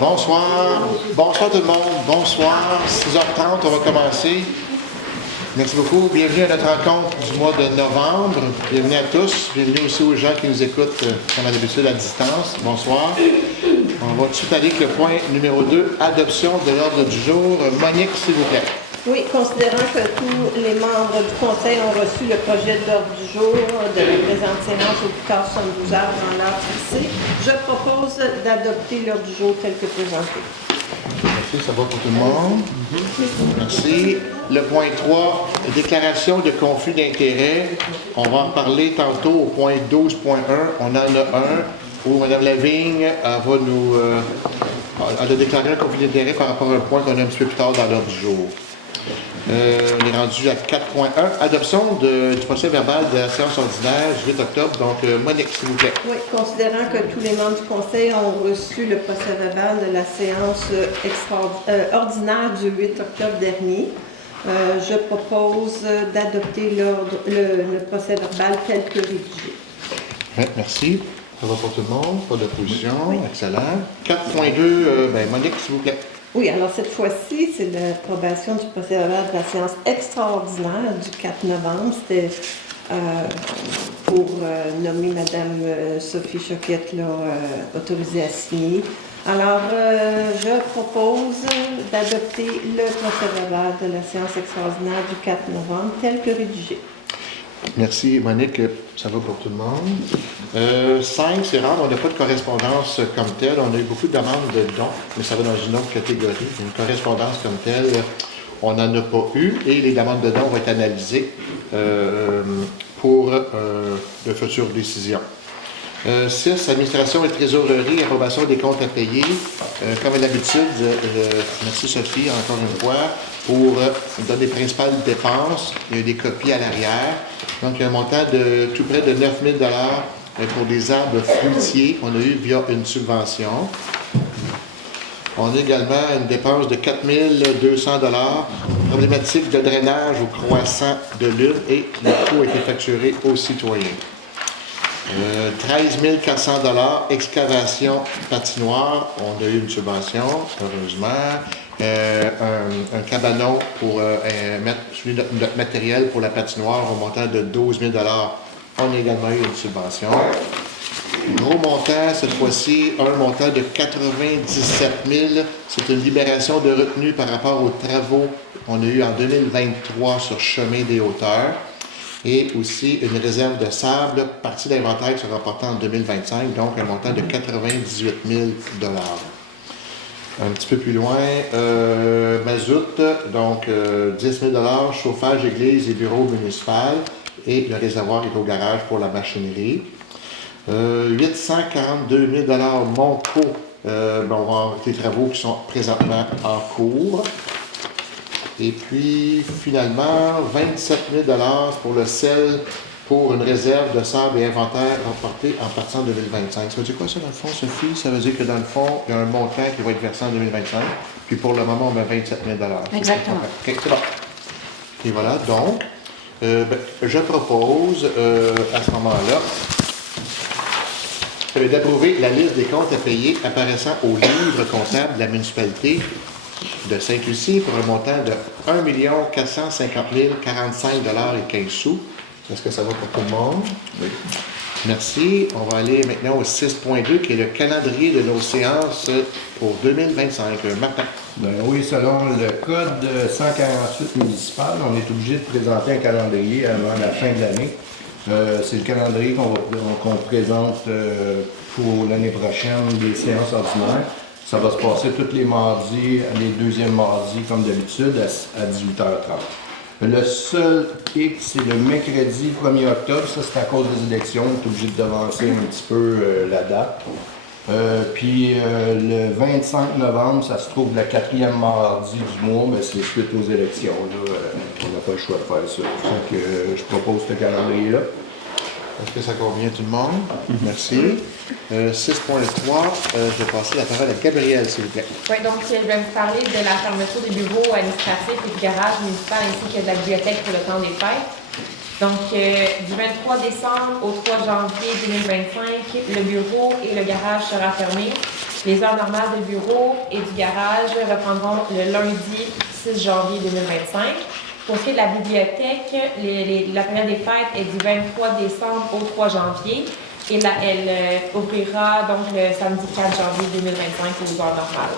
Bonsoir. Bonsoir tout le monde. Bonsoir. 6h30, on va commencer. Merci beaucoup. Bienvenue à notre rencontre du mois de novembre. Bienvenue à tous. Bienvenue aussi aux gens qui nous écoutent, comme à l'habitude, à distance. Bonsoir. On va tout de suite aller avec le point numéro 2, adoption de l'ordre du jour. Monique, s'il vous plaît. Oui, considérant que tous les membres du Conseil ont reçu le projet d'ordre du jour de la présente séance au plus tard 72 heures dans l'heure fixée, je propose d'adopter l'ordre du jour tel que présenté. Merci, ça va pour tout le monde. Merci. Le point 3, déclaration de conflit d'intérêts. On va en parler tantôt au point 12.1. On en a un où Mme Lavigne elle a déclaré un conflit d'intérêts par rapport à un point qu'on a un petit peu plus tard dans l'ordre du jour. On est rendu à 4.1, adoption du procès verbal de la séance ordinaire du 8 octobre. Donc, Monique, s'il vous plaît. Oui, considérant que tous les membres du Conseil ont reçu le procès verbal de la séance ordinaire du 8 octobre dernier, je propose d'adopter le procès verbal tel que rédigé. Oui, merci. Ça va pour tout le monde, pas d'opposition. Oui. Excellent. 4.2, Monique, s'il vous plaît. Oui, alors cette fois-ci, c'est l'approbation du procès verbal de la séance extraordinaire du 4 novembre. C'était pour nommer Mme Sophie Choquette autorisée à signer. Alors, je propose d'adopter le procès verbal de la séance extraordinaire du 4 novembre tel que rédigé. Merci, Monique. Ça va pour tout le monde. 5, c'est rare, on n'a pas de correspondance comme telle. On a eu beaucoup de demandes de dons, mais ça va dans une autre catégorie. Une correspondance comme telle, on n'en a pas eu et les demandes de dons vont être analysées pour de futures décisions. 6, administration et trésorerie, approbation des comptes à payer. Comme à l'habitude, merci Sophie, encore une fois, pour donner les principales dépenses. Il y a des copies à l'arrière. Donc, il y a un montant de tout près de 9 000 pour des arbres fruitiers qu'on a eu via une subvention. On a également une dépense de 4 200 problématique de drainage au croissant de l'Une et le coût a été facturé aux citoyens. 13 400 excavation patinoire, on a eu une subvention, heureusement. Un cabanon pour mettre notre matériel pour la patinoire au montant de 12 000 on a également eu une subvention. Gros montant, cette fois-ci, un montant de 97 000. C'est une libération de retenue par rapport aux travaux qu'on a eu en 2023 sur Chemin des Hauteurs. Et aussi une réserve de sable, partie d'inventaire qui sera portée en 2025, donc un montant de 98 000 Un petit peu plus loin, mazout, donc 10 000 chauffage, église et bureau municipal, et le réservoir est au garage pour la machinerie. 842 000 Monco, on va avoir des travaux qui sont présentement en cours. Et puis, finalement, 27 000 pour le sel pour une réserve de sable et inventaire remporté en partant de 2025. Ça veut dire quoi ça dans le fond, Sophie? Ça veut dire que dans le fond, il y a un montant qui va être versé en 2025. Puis pour le moment, on met 27 000 Exactement. OK, c'est bon. Et voilà, donc, je propose à ce moment-là d'approuver la liste des comptes à payer apparaissant au livre comptable de la municipalité de Sainte-Lucie pour un montant de 1 450 045,15 $. Est-ce que ça va pour tout le monde? Oui. Merci. On va aller maintenant au 6.2 qui est le calendrier de nos séances pour 2025. Martin. Oui, selon le code 148 municipal, on est obligé de présenter un calendrier avant la fin de l'année. C'est le calendrier qu'on présente pour l'année prochaine des séances ordinaires. Ça va se passer tous les mardis, les deuxièmes mardis, comme d'habitude, à 18h30. Le seul hic, c'est le mercredi 1er octobre. Ça, c'est à cause des élections. On est obligé de devancer un petit peu la date. Puis le 25 novembre, ça se trouve le 4e mardi du mois, mais c'est suite aux élections. Là, on n'a pas le choix de faire ça. Donc, je propose ce calendrier-là. Est-ce que ça convient tout le monde? Merci. 6.3, je vais passer la parole à Gabrielle, s'il vous plaît. Oui, donc je vais vous parler de la fermeture des bureaux administratifs et du garage municipal ainsi que de la bibliothèque pour le temps des fêtes. Donc, du 23 décembre au 3 janvier 2025, le bureau et le garage sera fermé. Les heures normales de bureau et du garage reprendront le lundi 6 janvier 2025. Pour ce qui est de la bibliothèque, la période des fêtes est du 23 décembre au 3 janvier et elle ouvrira donc le samedi 4 janvier 2025 aux heures normales.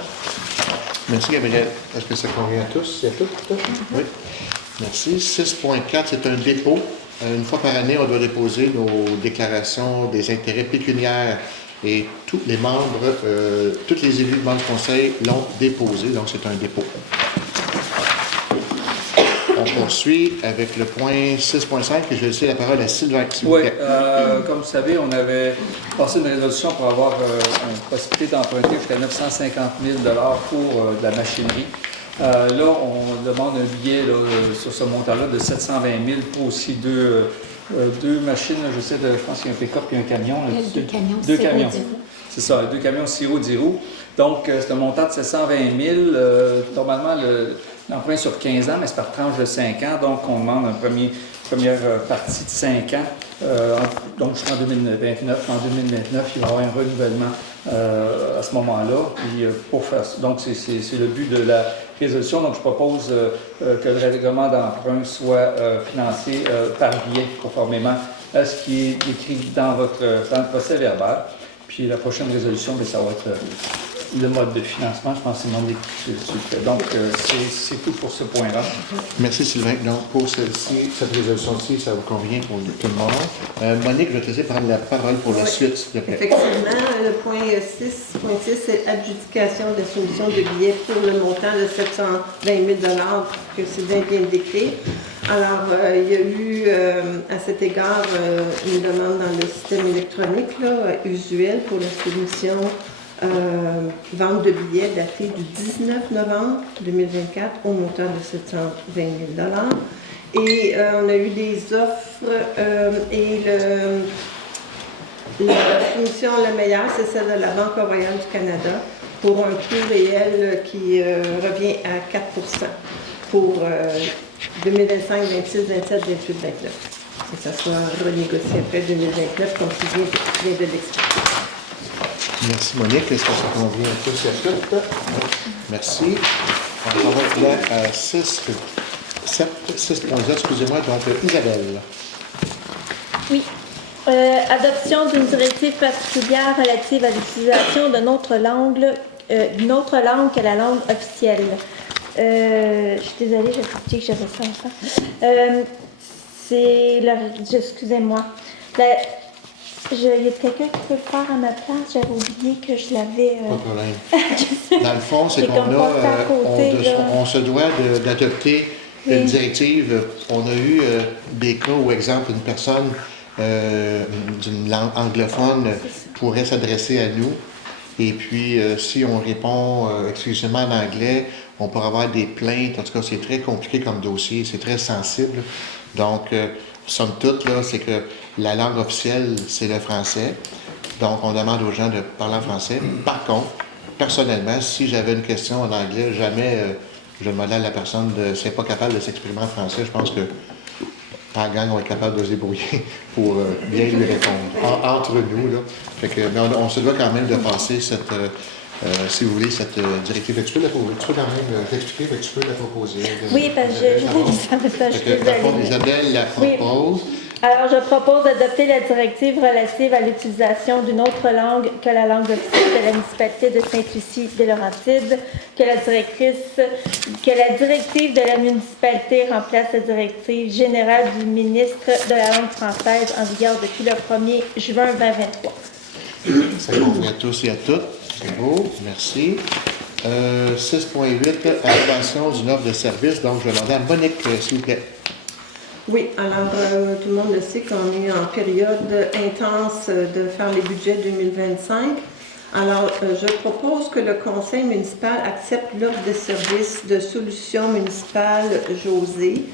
Merci, Gabriel. Est-ce que ça convient à tous et à toutes? Oui. Merci. 6.4, c'est un dépôt. Une fois par année, on doit déposer nos déclarations des intérêts pécuniaires et tous les membres, tous les élus membres du conseil l'ont déposé, donc c'est un dépôt. On poursuit avec le point 6.5 et je vais laisser la parole à Sylvain. Oui, comme vous savez, on avait passé une résolution pour avoir une possibilité d'emprunter jusqu'à 950 000 pour de la machinerie. Là, on demande un billet là, sur ce montant-là de 720 000 pour aussi deux machines. Je pense qu'il y a un pick-up et un camion. Là, deux camions. C'est ça, 2 camions Siro 10 Donc, c'est un montant de 720 000. Normalement, l'emprunt sur 15 ans, mais c'est par tranche de 5 ans. Donc, on demande une première partie de 5 ans. Donc, jusqu'en 2029. En 2029, il va y avoir un renouvellement à ce moment-là. Puis, pour faire ça. Donc, c'est le but de la résolution. Donc, je propose que le règlement d'emprunt soit financé par billet, conformément à ce qui est écrit dans le procès verbal. Puis la prochaine résolution, bien, ça va être le mode de financement. Je pense que c'est le mode d'écriture. Donc, c'est tout pour ce point-là. Merci, Sylvain. Donc, pour cette résolution-ci, ça vous convient pour tout le monde. Monique, je vais te laisser prendre la parole pour la suite, s'il te plaît. Effectivement, le point 6.6, c'est adjudication de la soumission de billets pour le montant de 720 000 que Sylvain vient de décrire. Alors, il y a eu à cet égard une demande dans le système électronique là, usuel pour la soumission vente de billets datée du 19 novembre 2024 au montant de 720 000 Et on a eu des offres et la soumission la meilleure, c'est celle de la Banque royale du Canada pour un taux réel qui revient à 4 pour 2025, 26, 27, 28, 29. Que ça soit renégocié après 2029, comme tu viens de l'expliquer. Merci, Monique. Est-ce que ça convient à tous et à toutes? Merci. On va être là à 6.0, excusez-moi, donc Isabelle. Oui. Adoption d'une directive particulière relative à l'utilisation d'une autre langue que la langue officielle. Je suis désolée, j'ai oublié que j'avais ça ensemble. Excusez-moi. Il y a quelqu'un qui peut le faire à ma place. J'avais oublié que je l'avais... Pas de problème. Dans le fond, c'est qu'on se doit d'adopter une directive. On a eu des cas où, exemple, une personne d'une langue anglophone pourrait s'adresser à nous. Et puis, si on répond exclusivement en anglais, on pourrait avoir des plaintes. En tout cas, c'est très compliqué comme dossier, c'est très sensible. Donc, somme toute, là, c'est que la langue officielle, c'est le français. Donc, on demande aux gens de parler en français. Par contre, personnellement, si j'avais une question en anglais, jamais je demandais à la personne de si elle n'est pas capable de s'exprimer en français. Je pense que par gang, on va être capable de se débrouiller pour bien lui répondre. Entre nous, là. Fait que, mais on se doit quand même de passer cette, si vous voulez, cette directive. Tu peux quand même t'expliquer, mais tu peux la proposer. Oui, parce que je Isabelle la propose. Oui. Alors, je propose d'adopter la directive relative à l'utilisation d'une autre langue que la langue officielle de la municipalité de Sainte-Lucie-des-Laurentides, que la directive de la municipalité remplace la directive générale du ministre de la langue française en vigueur depuis le 1er juin 2023. Ça convient à tous et à toutes. C'est beau, merci. 6.8, approbation d'une offre de service. Donc, je vais demander à Monique, s'il vous plaît. Oui, alors tout le monde le sait qu'on est en période intense de faire les budgets 2025. Alors, je propose que le conseil municipal accepte l'offre de service de Solutions municipales José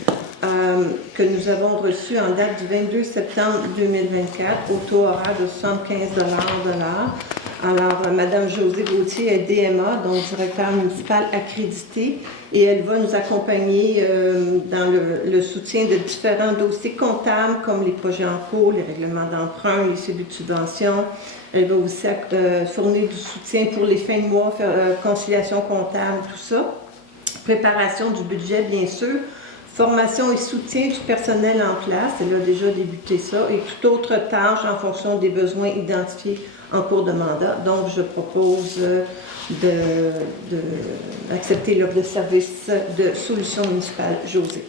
que nous avons reçue en date du 22 septembre 2024 au taux horaire de 75 de l'heure. Alors, Mme Josée Gauthier est DMA, donc directeur municipal accrédité, et elle va nous accompagner dans le soutien de différents dossiers comptables comme les projets en cours, les règlements d'emprunt, les cellules de subvention, Elle va aussi fournir du soutien pour les fins de mois, conciliation comptable, tout ça. Préparation du budget, bien sûr. Formation et soutien du personnel en place, elle a déjà débuté ça, et toute autre tâche en fonction des besoins identifiés en cours de mandat. Donc, je propose d'accepter l'offre de service de Solutions municipales José.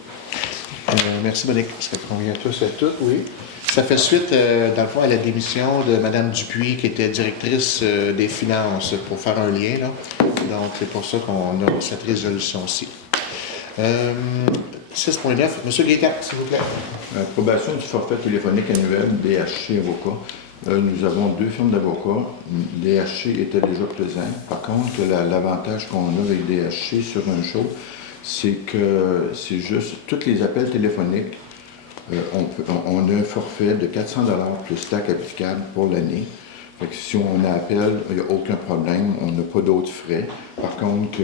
Merci, Monique. Ça convient tous et toutes, oui. Ça fait suite, dans le fond, à la démission de Mme Dupuis, qui était directrice des finances, pour faire un lien, là. Donc, c'est pour ça qu'on a cette résolution-ci. 6.9, M. Guétan, s'il vous plaît. Approbation du forfait téléphonique annuel DHC Avocat. Nous avons 2 firmes d'avocats. DHC était déjà présent. Par contre, l'avantage qu'on a avec DHC sur un show, c'est que c'est juste tous les appels téléphoniques. On a un forfait de 400 $ plus taxe applicable pour l'année. Fait que si on appelle, il n'y a aucun problème, on n'a pas d'autres frais. Par contre,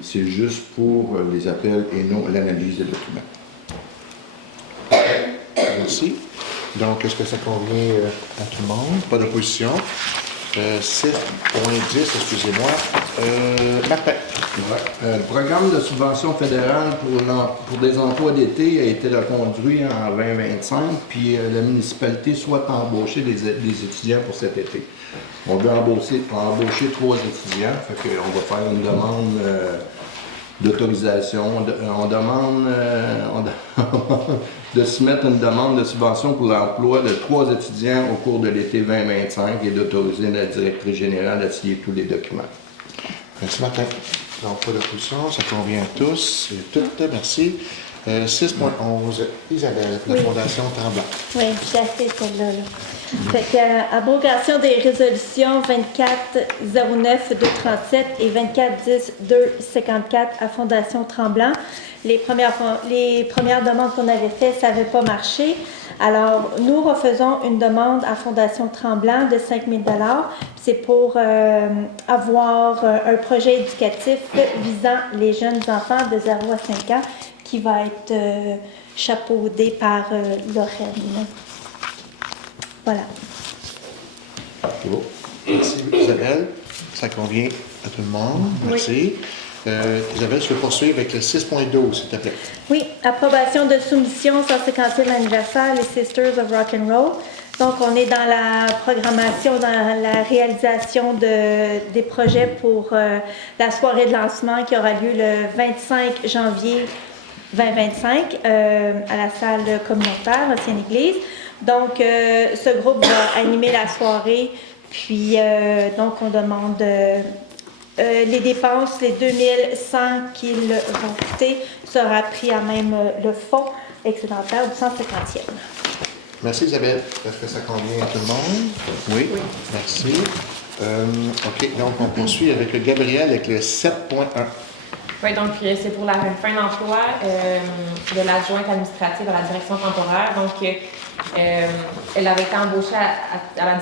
c'est juste pour les appels et non l'analyse des documents. Merci. Donc, est-ce que ça convient à tout le monde? Pas d'opposition. 6.10, excusez-moi. Martin. Le programme de subvention fédérale pour des emplois d'été a été reconduit en 2025, puis la municipalité souhaite embaucher des étudiants pour cet été. On veut embaucher 3 étudiants, fait qu'on va faire une demande d'autorisation. On demande de soumettre une demande de subvention pour l'emploi de 3 étudiants au cours de l'été 2025 et d'autoriser la directrice générale à signer tous les documents. Merci, Martin. Donc, pas d'opposition, ça convient à tous et toutes. Merci. 6.11, Isabelle, la Fondation Tremblant. Oui, j'ai assez celle-là. Fait que, abrogation des résolutions 24-09-237 et 24-10-254 à Fondation Tremblant. Les premières demandes qu'on avait faites, ça n'avait pas marché. Alors, nous refaisons une demande à Fondation Tremblant de 5 000 $. C'est pour avoir un projet éducatif visant les jeunes enfants de 0 à 5 ans qui va être chapeaudé par Lorraine. Voilà. C'est beau. Merci, Isabelle. Ça convient à tout le monde. Merci. Isabelle, je vais poursuivre avec le 6.12, s'il te plaît. Oui, approbation de soumission 150e anniversaire, les Sisters of Rock and Roll. Donc, on est dans la programmation, dans la réalisation des projets pour la soirée de lancement qui aura lieu le 25 janvier 2025 à la salle communautaire, Ancienne Église. Donc, ce groupe va animer la soirée, puis donc on demande les dépenses, les 2100 qu'ils vont coûter, sera pris à même le fonds excédentaire du 150e. Merci, Isabelle. Est-ce que ça convient à tout le monde? Oui. Merci. OK, donc on poursuit avec Gabriel avec le 7.1. Oui, donc c'est pour la fin d'emploi de l'adjointe administrative à la direction temporaire. Donc, elle avait été embauchée à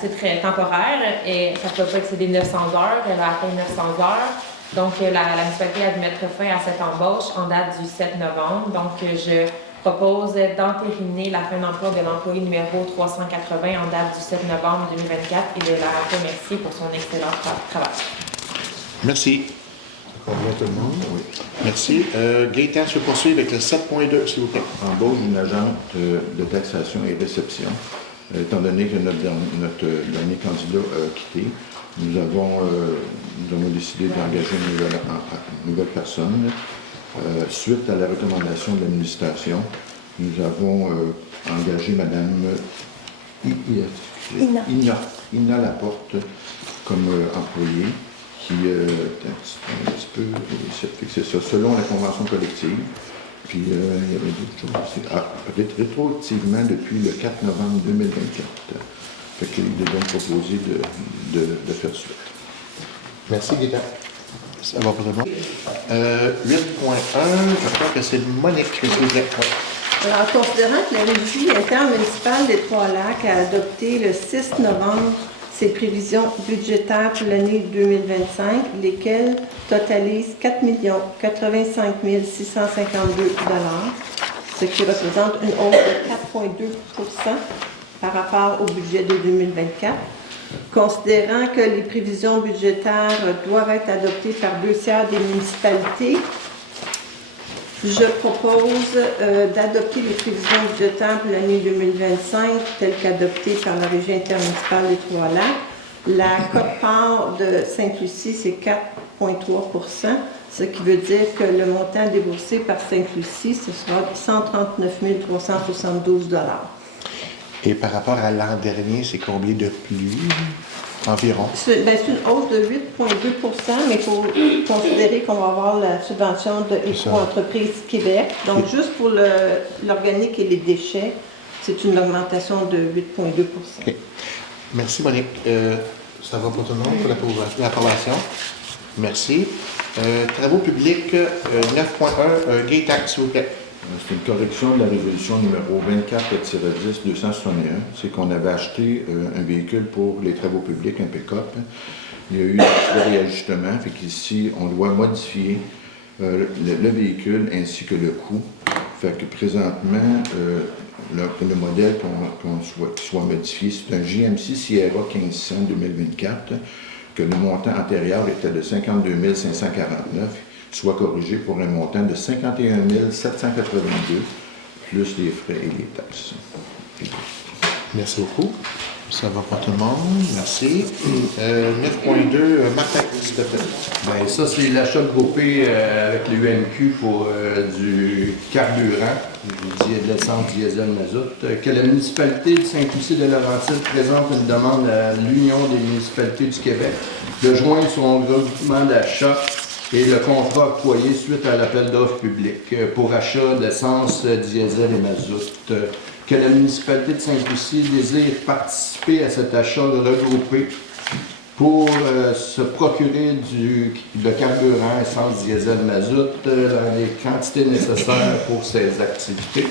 titre temporaire et ça ne peut pas excéder 900 heures. Elle a atteint 900 heures. Donc, la municipalité a dû mettre fin à cette embauche en date du 7 novembre. Donc, je propose d'entériner la fin d'emploi de l'employé numéro 380 en date du 7 novembre 2024 et de la remercier pour son excellent travail. Merci. Ça convient à tout le monde? Oui. Merci. Gaëtan, je poursuis avec le 7.2, s'il vous plaît. Embauche d'une agente de taxation et réception. Étant donné que notre dernier candidat a quitté, nous avons décidé d'engager une nouvelle personne. Suite à la recommandation de l'administration, nous avons engagé Mme Ina Laporte comme employée, qui est un petit peu c'est ça, selon la convention collective. Puis il y avait d'autres choses. Rétroactivement depuis le 4 novembre 2024. Fait qu'il est donc proposé de faire suite. Merci, Gaëtan. Ça va pour tout le monde. 8.1, je crois que c'est Monique qui est. Alors, considérant que la Régie intermunicipale des Trois-Lacs a adopté le 6 novembre ses prévisions budgétaires pour l'année 2025, lesquelles totalisent 4 85 652 $, ce qui représente une hausse de 4,2 % par rapport au budget de 2024. Considérant que les prévisions budgétaires doivent être adoptées par 2/3 des municipalités, je propose d'adopter les prévisions budgétaires pour l'année 2025 telles qu'adoptées par la Régie intermunicipale des Trois-Lacs. La quote-part de Sainte-Lucie, c'est 4,3 %, ce qui veut dire que le montant déboursé par Sainte-Lucie, ce sera 139 372 $. Et par rapport à l'an dernier, c'est combien de plus environ? C'est une hausse de 8,2 %, mais il faut considérer qu'on va avoir la subvention de Éco-entreprise Québec. Donc, juste pour l'organique et les déchets, c'est une augmentation de 8,2 %. OK. Merci, Monique. Ça va pour tout le monde pour l'approbation? Merci. Travaux publics 9.1, gay tax, s'il vous plaît. C'est une correction de la résolution numéro 24-10-261. C'est qu'on avait acheté un véhicule pour les travaux publics, un pick-up. Il y a eu un petit réajustement, fait qu'ici, on doit modifier le véhicule ainsi que le coût. Fait que présentement, le modèle qui soit modifié, c'est un GMC Sierra 1500 2024, que le montant antérieur était de 52 549, soit corrigé pour un montant de 51 782, plus les frais et les taxes. Merci beaucoup. Ça va pour tout le monde. Merci. 9.2, Martin, s'il te plaît. Bien, ça, c'est l'achat groupé avec l'UMQ pour du carburant, de l'essence diesel mazout, que la municipalité de Sainte-Lucie-de-Laurentides présente une demande à l'Union des municipalités du Québec de joindre son groupement d'achat et le contrat octroyé suite à l'appel d'offres public pour achat d'essence diesel et mazout. Que la municipalité de Sainte-Lucie désire participer à cet achat regroupé pour se procurer de carburant, essence, diesel, mazout dans les quantités nécessaires pour ses activités.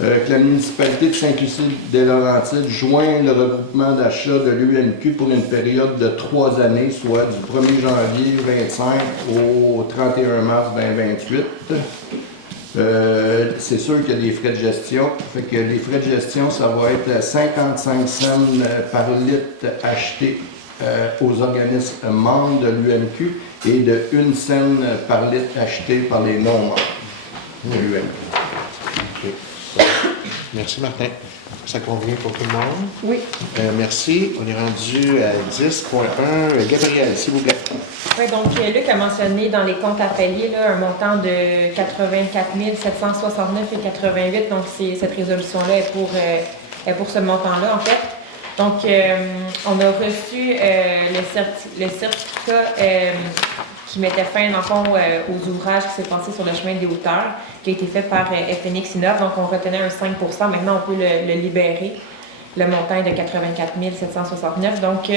Que la municipalité de Sainte-Lucie-des-Laurentides joint le regroupement d'achat de l'UMQ pour une période de 3 années, soit du 1er janvier 2025 au 31 mars 2028. C'est sûr qu'il y a des frais de gestion. Fait que les frais de gestion, ça va être 55 cents par litre acheté aux organismes membres de l'UMQ et de 1 cent par litre acheté par les non-membres de l'UMQ. Okay. Merci, Martin. Ça convient pour tout le monde? Oui. Merci. On est rendu à 10.1. Gabriel, s'il vous plaît. Oui, donc Luc a mentionné dans les comptes appelés là, un montant de 84 769,88. Donc, cette résolution-là est pour ce montant-là, en fait. Donc, on a reçu le certificat qui mettait fin, dans le fond, aux ouvrages qui s'est passé sur le chemin des hauteurs, qui a été fait par FNX Innov. Donc, on retenait un 5 %. Maintenant, on peut le libérer. Le montant est de 84 769. Donc,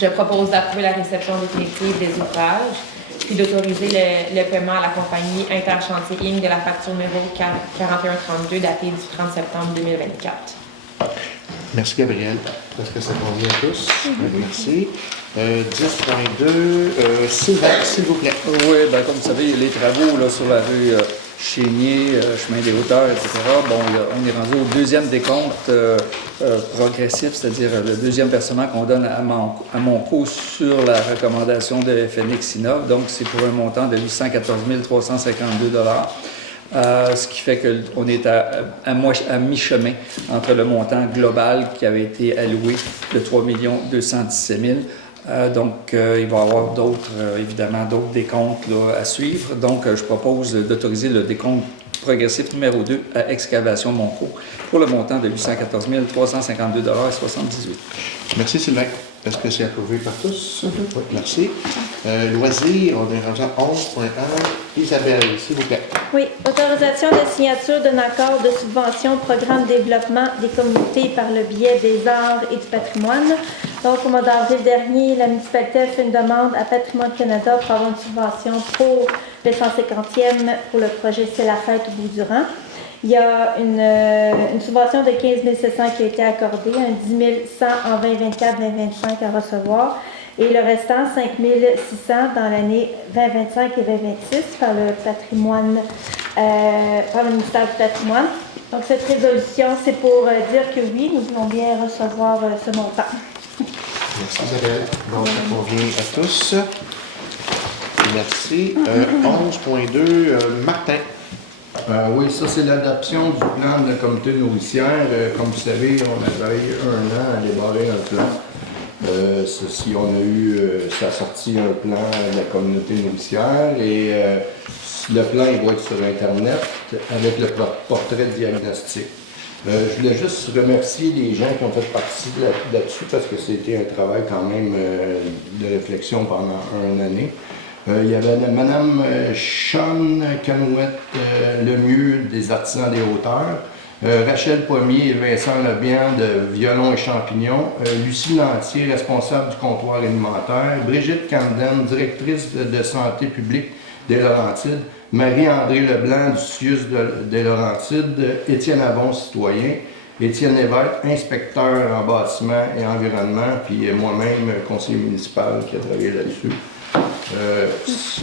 je propose d'approuver la réception définitive des ouvrages, puis d'autoriser le paiement à la compagnie Interchantier Inc. de la facture numéro 4132 datée du 30 septembre 2024. Merci, Gabriel. Est-ce que ça convient à tous? Merci. 10.2, Sylvain, s'il vous plaît. Oui, bien, comme vous savez, les travaux là, sur la rue Chénier, chemin des hauteurs, etc. Bon, on est rendu au deuxième décompte progressif, c'est-à-dire le deuxième versement qu'on donne à Monco sur la recommandation de FNX Innov. Donc, c'est pour un montant de 814 352 $. Ce qui fait qu'on est à mi-chemin entre le montant global qui avait été alloué de 3 217 000. Donc, il va y avoir évidemment d'autres décomptes là, à suivre. Donc, je propose d'autoriser le décompte progressif numéro 2 à Excavation Monco pour le montant de 814 352 $ et 78. Merci, Sylvain. Est-ce que c'est approuvé par tous? Oui, merci. Loisirs, on est rendu à 11.1. Isabelle, s'il vous plaît. Oui, autorisation de signature d'un accord de subvention au programme de développement des communautés par le biais des arts et du patrimoine. Donc, au mois d'avril dernier, la municipalité a fait une demande à Patrimoine Canada pour avoir une subvention pour le 150e pour le projet C'est la fête au Bout-du-Rang. Il y a une subvention de 15 700 qui a été accordée, un 10 100 en 2024-2025 à recevoir et le restant 5 600 dans l'année 2025 et 2026 par le patrimoine, par le ministère du patrimoine. Donc cette résolution, c'est pour dire que oui, nous voulons bien recevoir ce montant. Merci Isabelle. Donc, ça convient à tous. Merci. 11.2, Martin. Oui, ça c'est l'adoption du plan de la communauté nourricière. Comme vous savez, on avait eu 1 an à débarrer un plan. Ceci, on a eu, ça a sorti un plan de la communauté nourricière et le plan il va être sur Internet avec le portrait diagnostic. Je voulais juste remercier les gens qui ont fait partie là-dessus parce que c'était un travail quand même de réflexion pendant 1 année. Il y avait Mme Sean Canouette Lemieux des Artisans des Hauteurs, Rachel Pommier et Vincent Lebihan de Violon et Champignons, Lucie Lantier, responsable du comptoir alimentaire, Brigitte Camden, directrice de santé publique des Laurentides, Marie-André Leblanc du CIUS des Laurentides, Étienne Avon, citoyen, Étienne Lévesque, inspecteur en bâtiment et environnement, puis moi-même, conseiller municipal qui a travaillé là-dessus.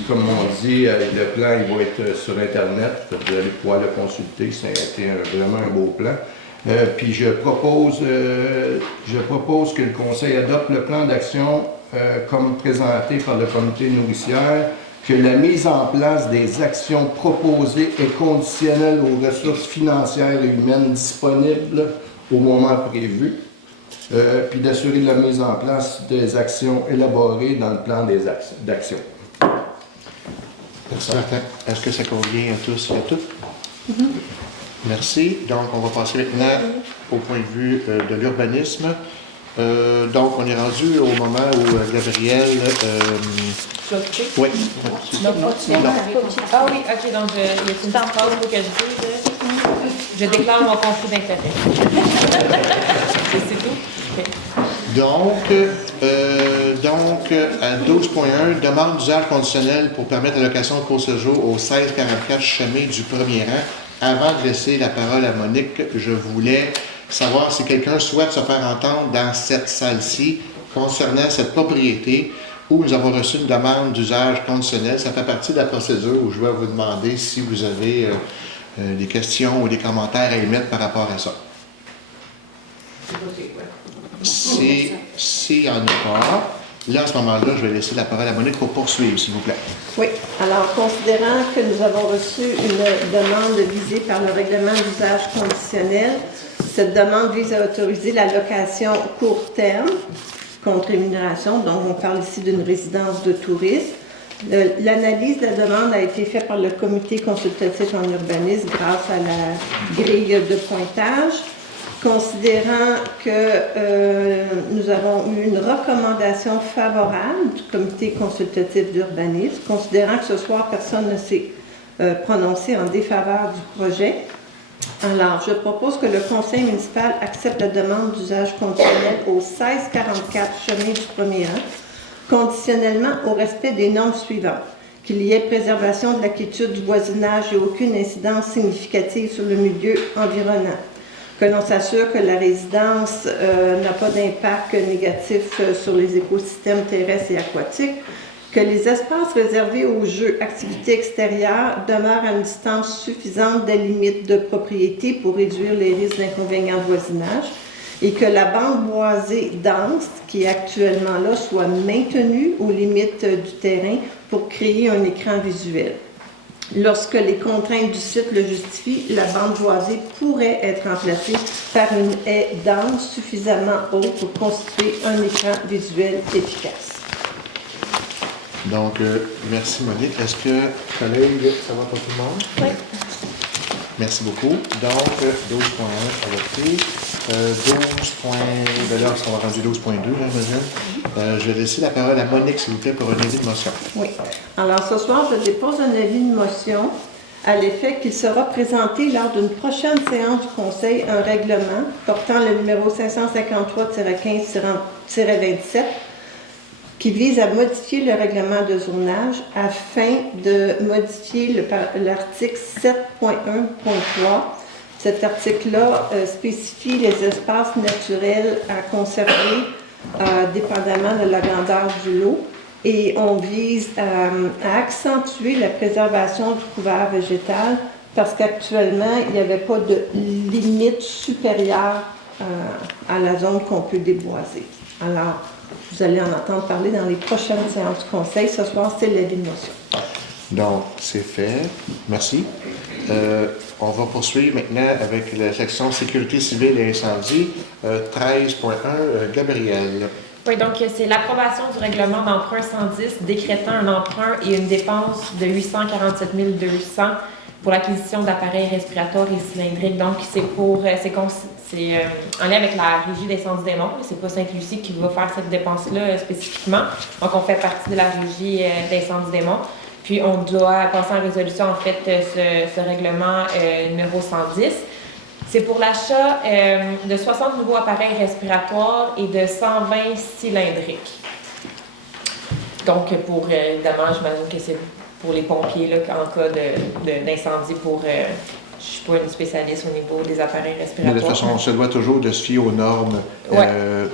Comme on dit, le plan il va être sur Internet, vous allez pouvoir le consulter, c'était vraiment un beau plan. Puis je propose que le Conseil adopte le plan d'action comme présenté par le comité nourricière, que la mise en place des actions proposées est conditionnelle aux ressources financières et humaines disponibles au moment prévu, puis d'assurer la mise en place des actions élaborées dans le plan d'action. Merci Martin. Est-ce que ça convient à tous et à toutes? Merci. Donc, on va passer maintenant au point de vue de l'urbanisme. Donc, on est rendu au moment où Gabriel... Oui. Ah oui, ok, donc il y a une petite phrase que je dis. Je déclare mon conflit d'intérêt. C'est tout? Okay. Donc, à 12.1, demande d'usage conditionnel pour permettre la location de court séjour au 1644 chemin du premier rang. Avant de laisser la parole à Monique, je voulais savoir si quelqu'un souhaite se faire entendre dans cette salle-ci concernant cette propriété où nous avons reçu une demande d'usage conditionnel. Ça fait partie de la procédure où je vais vous demander si vous avez des questions ou des commentaires à émettre par rapport à ça. S'il n'y en a pas, là, à ce moment-là, je vais laisser la parole à Monique pour poursuivre, s'il vous plaît. Oui. Alors, considérant que nous avons reçu une demande visée par le règlement d'usage conditionnel, cette demande vise à autoriser la location court terme contre rémunération. Donc, on parle ici d'une résidence de tourisme. L'analyse de la demande a été faite par le comité consultatif en urbanisme grâce à la grille de pointage. Considérant que nous avons eu une recommandation favorable du comité consultatif d'urbanisme, considérant que ce soir, personne ne s'est prononcé en défaveur du projet, alors je propose que le conseil municipal accepte la demande d'usage conditionnel au 1644 chemin du premier rang, conditionnellement au respect des normes suivantes. Qu'il y ait préservation de la quiétude du voisinage et aucune incidence significative sur le milieu environnant. Que l'on s'assure que la résidence n'a pas d'impact négatif sur les écosystèmes terrestres et aquatiques, que les espaces réservés aux jeux, activités extérieures demeurent à une distance suffisante des limites de propriété pour réduire les risques d'inconvénients de voisinage, et que la bande boisée dense, qui est actuellement là, soit maintenue aux limites du terrain pour créer un écran visuel. Lorsque les contraintes du site le justifient, la bande boisée pourrait être remplacée par une haie dense suffisamment haute pour constituer un écran visuel efficace. Donc, merci Monique. Est-ce que, collègues, ça va pour tout le monde? Oui. Merci beaucoup. Donc, 12.1 adopté. 12. Là, on va rendu 12.2, Madeleine. Je vais laisser la parole à Monique, s'il vous plaît, pour un avis de motion. Oui. Alors, ce soir, je dépose un avis de motion à l'effet qu'il sera présenté lors d'une prochaine séance du Conseil un règlement portant le numéro 553-15-27 qui vise à modifier le règlement de zonage afin de modifier l'article 7.1.3. Cet article-là spécifie les espaces naturels à conserver dépendamment de la grandeur du lot et on vise à accentuer la préservation du couvert végétal parce qu'actuellement, il n'y avait pas de limite supérieure à la zone qu'on peut déboiser. Alors, Vous allez en entendre parler dans les prochaines séances du Conseil. Ce soir, c'est l'avis de motion. Donc, c'est fait. Merci. On va poursuivre maintenant avec la section sécurité civile et incendie. 13.1, Gabriel. Oui, donc c'est l'approbation du règlement d'emprunt 110 décrétant un emprunt et une dépense de 847 200 pour l'acquisition d'appareils respiratoires et cylindriques. Donc, c'est en lien avec la Régie d'incendie des monts. C'est pas Sainte-Lucie qui va faire cette dépense-là spécifiquement. Donc, on fait partie de la Régie d'incendie des monts. Puis, on doit passer en résolution, en fait, ce règlement numéro 110. C'est pour l'achat de 60 nouveaux appareils respiratoires et de 120 cylindriques. Donc, évidemment, j'imagine que c'est pour les pompiers, là, en cas d'incendie, je ne suis pas une spécialiste au niveau des appareils respiratoires. Mais de toute façon, on se doit toujours de se fier aux normes. Ouais.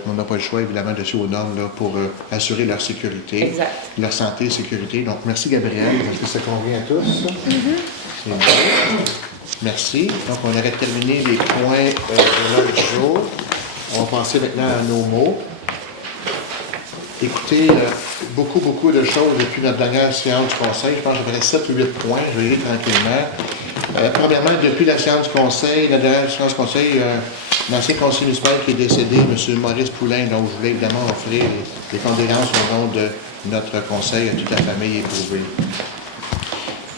On n'a pas le choix, évidemment, de se fier aux normes là, pour assurer leur sécurité, Exact. leur santé et sécurité. Donc, merci, Gabriel. Est-ce que ça convient à tous? C'est bon. Merci. Donc, on aurait terminé les points de l'heure du jour. On va passer maintenant à nos mots. Écoutez, beaucoup de choses depuis notre dernière séance du Conseil. Je pense que j'avais 7 ou 8 points. Je vais y aller tranquillement. Premièrement, depuis la séance du Conseil, la dernière séance du Conseil, un ancien conseiller municipal qui est décédé, M. Maurice Poulain, dont je voulais évidemment offrir les condoléances au nom de notre Conseil à toute la famille éprouvée.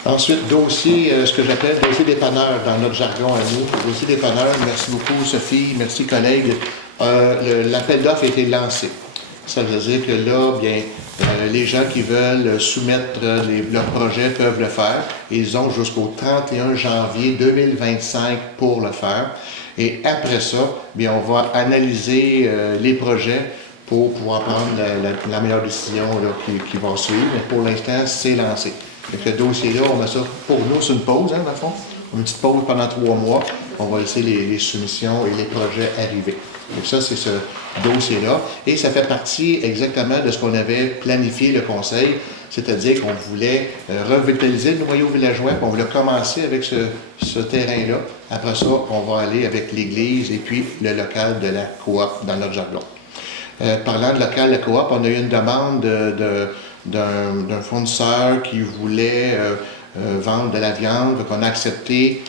Ensuite, dossier, ce que j'appelle dossier dépanneur dans notre jargon à nous. Dossier dépanneur, merci beaucoup Sophie, merci collègues. L'appel d'offres a été lancé. Ça veut dire que là, bien, les gens qui veulent soumettre leurs projets peuvent le faire. Ils ont jusqu'au 31 janvier 2025 pour le faire. Et après ça, bien, on va analyser les projets pour pouvoir prendre la meilleure décision là, qui va suivre. Mais pour l'instant, c'est lancé. Donc, le dossier-là, on met ça pour nous, c'est une pause, hein, dans le fond. Une petite pause pendant 3 mois. On va laisser les soumissions et les projets arriver. Donc, ça, c'est ce dossier-là. Et ça fait partie exactement de ce qu'on avait planifié le Conseil, c'est-à-dire qu'on voulait revitaliser le noyau villageois, puis on voulait commencer avec ce terrain-là. Après ça, on va aller avec l'église et puis le local de la coop dans notre jargon. Parlant de local de la coop, on a eu une demande d'un fournisseur qui voulait vendre de la viande, qu'on a accepté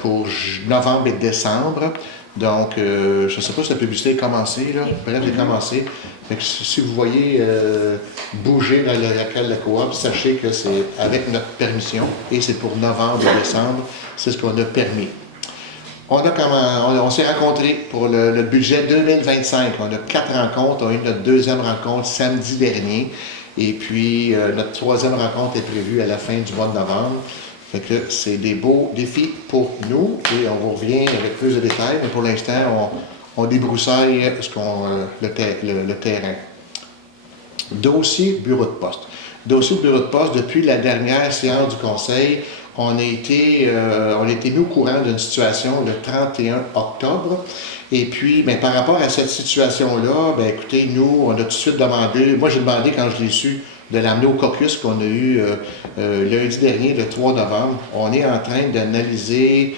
pour novembre et décembre. Donc, je ne sais pas si la publicité est commencée, là. Bref, elle est commencée. Fait que si vous voyez bouger dans le local de la coop, sachez que c'est avec notre permission et c'est pour novembre et décembre. C'est ce qu'on a permis. On s'est rencontrés pour le budget 2025. On a 4 rencontres. On a eu notre 2e rencontre samedi dernier. Et puis, notre 3e rencontre est prévue à la fin du mois de novembre. Fait que c'est des beaux défis pour nous et on vous revient avec plus de détails, mais pour l'instant, on débroussaille le terrain. Dossier bureau de poste. Dossier bureau de poste, depuis la dernière séance du Conseil, on a été mis au courant d'une situation le 31 octobre. Et puis, bien, par rapport à cette situation-là, bien, écoutez, nous, on a tout de suite demandé, moi j'ai demandé quand je l'ai su, de l'amener au caucus qu'on a eu lundi dernier, le 3 novembre. On est en train d'analyser,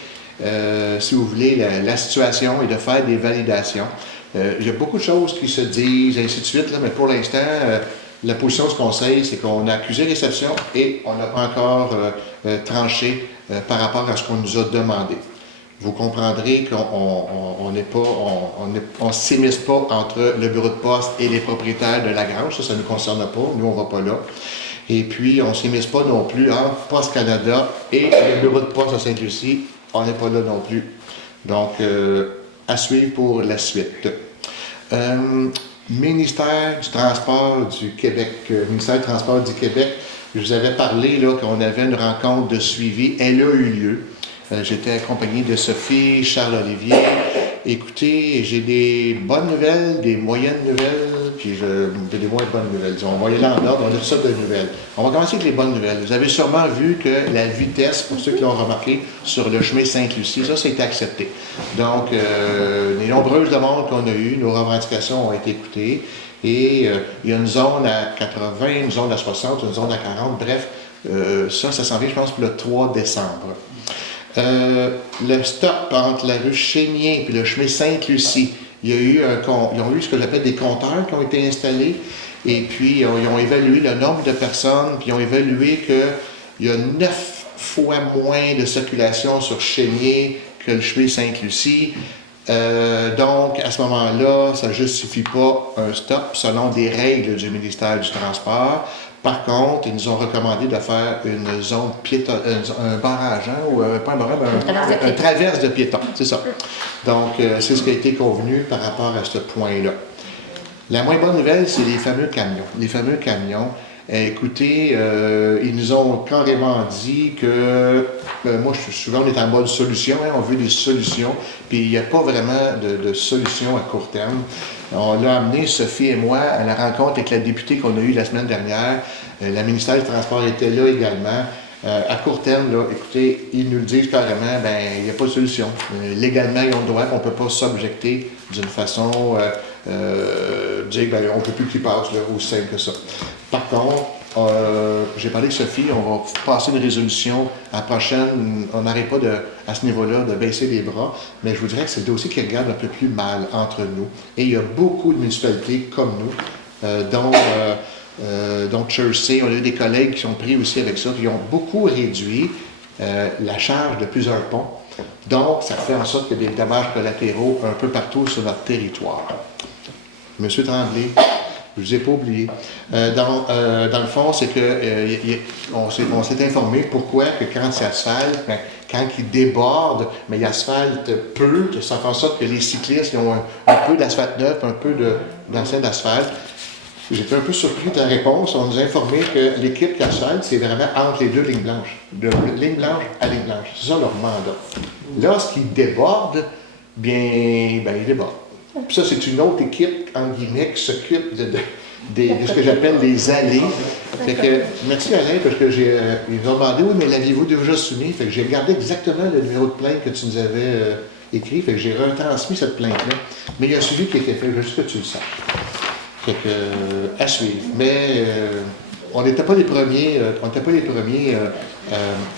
si vous voulez, la situation et de faire des validations. Il y a beaucoup de choses qui se disent, ainsi de suite, là, mais pour l'instant, la position du Conseil, c'est qu'on a accusé réception et on n'a pas encore tranché par rapport à ce qu'on nous a demandé. Vous comprendrez qu'on ne s'immisce pas entre le bureau de poste et les propriétaires de la grange. Ça ne nous concerne pas. Nous, on ne va pas là. Et puis, on ne s'immisce pas non plus entre Poste Canada et le bureau de poste de Sainte-Lucie. On n'est pas là non plus. Donc, à suivre pour la suite. Ministère du Transport du Québec. Ministère du Transport du Québec, je vous avais parlé là, qu'on avait une rencontre de suivi. Elle a eu lieu. J'étais accompagné de Sophie, Charles-Olivier. Écoutez, j'ai des bonnes nouvelles, des moyennes nouvelles, puis des moins bonnes nouvelles. On va y aller en ordre, on a toutes sortes de nouvelles. On va commencer avec les bonnes nouvelles. Vous avez sûrement vu que la vitesse, pour ceux qui l'ont remarqué, sur le chemin Sainte-Lucie, ça a été accepté. Donc, les nombreuses demandes qu'on a eues, nos revendications ont été écoutées, et il y a une zone à 80, une zone à 60, une zone à 40, bref, ça s'en vient, je pense, pour le 3 décembre. Le stop entre la rue Chénier et le chemin Sainte-Lucie, il il y a eu ils ont eu ce que j'appelle des compteurs qui ont été installés, et puis ils ont évalué le nombre de personnes, puis ils ont évalué qu'il y a 9 fois moins de circulation sur Chénier que le chemin Sainte-Lucie. Donc, à ce moment-là, ça ne justifie pas un stop selon des règles du ministère du Transport. Par contre, ils nous ont recommandé de faire une zone piétonne, un barrage, hein, ou pas un barrage, un traverse de piétons, c'est ça. Donc, c'est ce qui a été convenu par rapport à ce point-là. La moins bonne nouvelle, c'est les fameux camions. Les fameux camions, écoutez, ils nous ont carrément dit que, moi, souvent, on est en mode solution, hein, on veut des solutions, puis il n'y a pas vraiment de solution à court terme. On l'a amené, Sophie et moi, à la rencontre avec la députée qu'on a eue la semaine dernière. La ministère du Transport était là également. À court terme, là, écoutez, ils nous le disent carrément, ben il n'y a pas de solution. Légalement, ils ont le droit, on ne peut pas s'objecter d'une façon, dire ben, on ne peut plus qu'ils passent, là, aussi simple que ça. Par contre, j'ai parlé avec Sophie, on va passer une résolution à la prochaine. On n'arrête pas à ce niveau-là de baisser les bras, mais je vous dirais que c'est le dossier qui regarde un peu plus mal entre nous. Et il y a beaucoup de municipalités comme nous, dont Chelsea, on a eu des collègues qui sont pris aussi avec ça, qui ont beaucoup réduit la charge de plusieurs ponts. Donc, ça fait en sorte qu'il y a des dommages collatéraux un peu partout sur notre territoire. Monsieur Tremblay, je ne vous ai pas oublié. Dans le fond, c'est qu'on s'est informé pourquoi que quand c'est asphalte, ben, quand il déborde, mais l'asphalte peu, ça fait en sorte que les cyclistes ils ont un peu d'asphalte neuf, un peu d'ancien d'asphalte. J'étais un peu surpris de la réponse. On nous a informé que l'équipe qui asphalte, c'est vraiment entre les deux lignes blanches. De ligne blanche à ligne blanche. C'est ça leur mandat. Lorsqu'ils débordent, bien, il déborde. Puis ça, c'est une autre équipe, en guillemets, qui s'occupe de ce que j'appelle les allées. Fait que, merci Alain, parce que ils nous ont demandé, oui, mais l'aviez-vous déjà soumis? Fait que j'ai regardé exactement le numéro de plainte que tu nous avais écrit. Fait que j'ai retransmis cette plainte-là. Mais il y a un suivi qui a été fait, juste que tu le saches. Fait que, à suivre. Mais on n'était pas les premiers,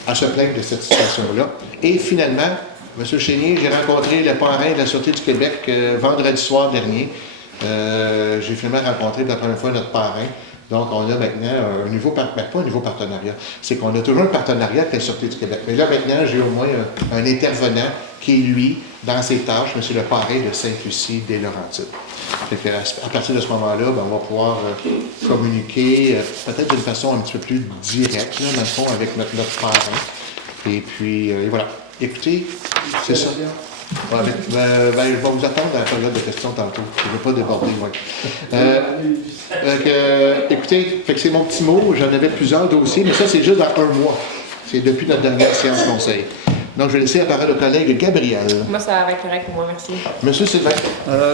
à se plaindre de cette situation-là. Et finalement, M. Chénier, j'ai rencontré le parrain de la Sûreté du Québec vendredi soir dernier. J'ai finalement rencontré pour la première fois notre parrain. Donc, on a maintenant pas un nouveau partenariat, c'est qu'on a toujours un partenariat avec la Sûreté du Québec. Mais là, maintenant, j'ai au moins un intervenant qui est, lui, dans ses tâches, M. le parrain de Sainte-Lucie des Laurentides. À partir de ce moment-là, ben, on va pouvoir communiquer peut-être d'une façon un petit peu plus directe, là, dans le fond, avec notre parrain. Et puis, et voilà. Écoutez, c'est ça. Ouais, je vais vous attendre à la période de questions tantôt. Je ne veux pas déborder, moi. Écoutez, c'est mon petit mot. J'en avais plusieurs dossiers, mais ça, c'est juste dans un mois. C'est depuis notre dernière séance conseil. Donc, je vais laisser la parole au collègue Gabriel. Moi, ça va être correct pour moi, merci. Monsieur Sylvain.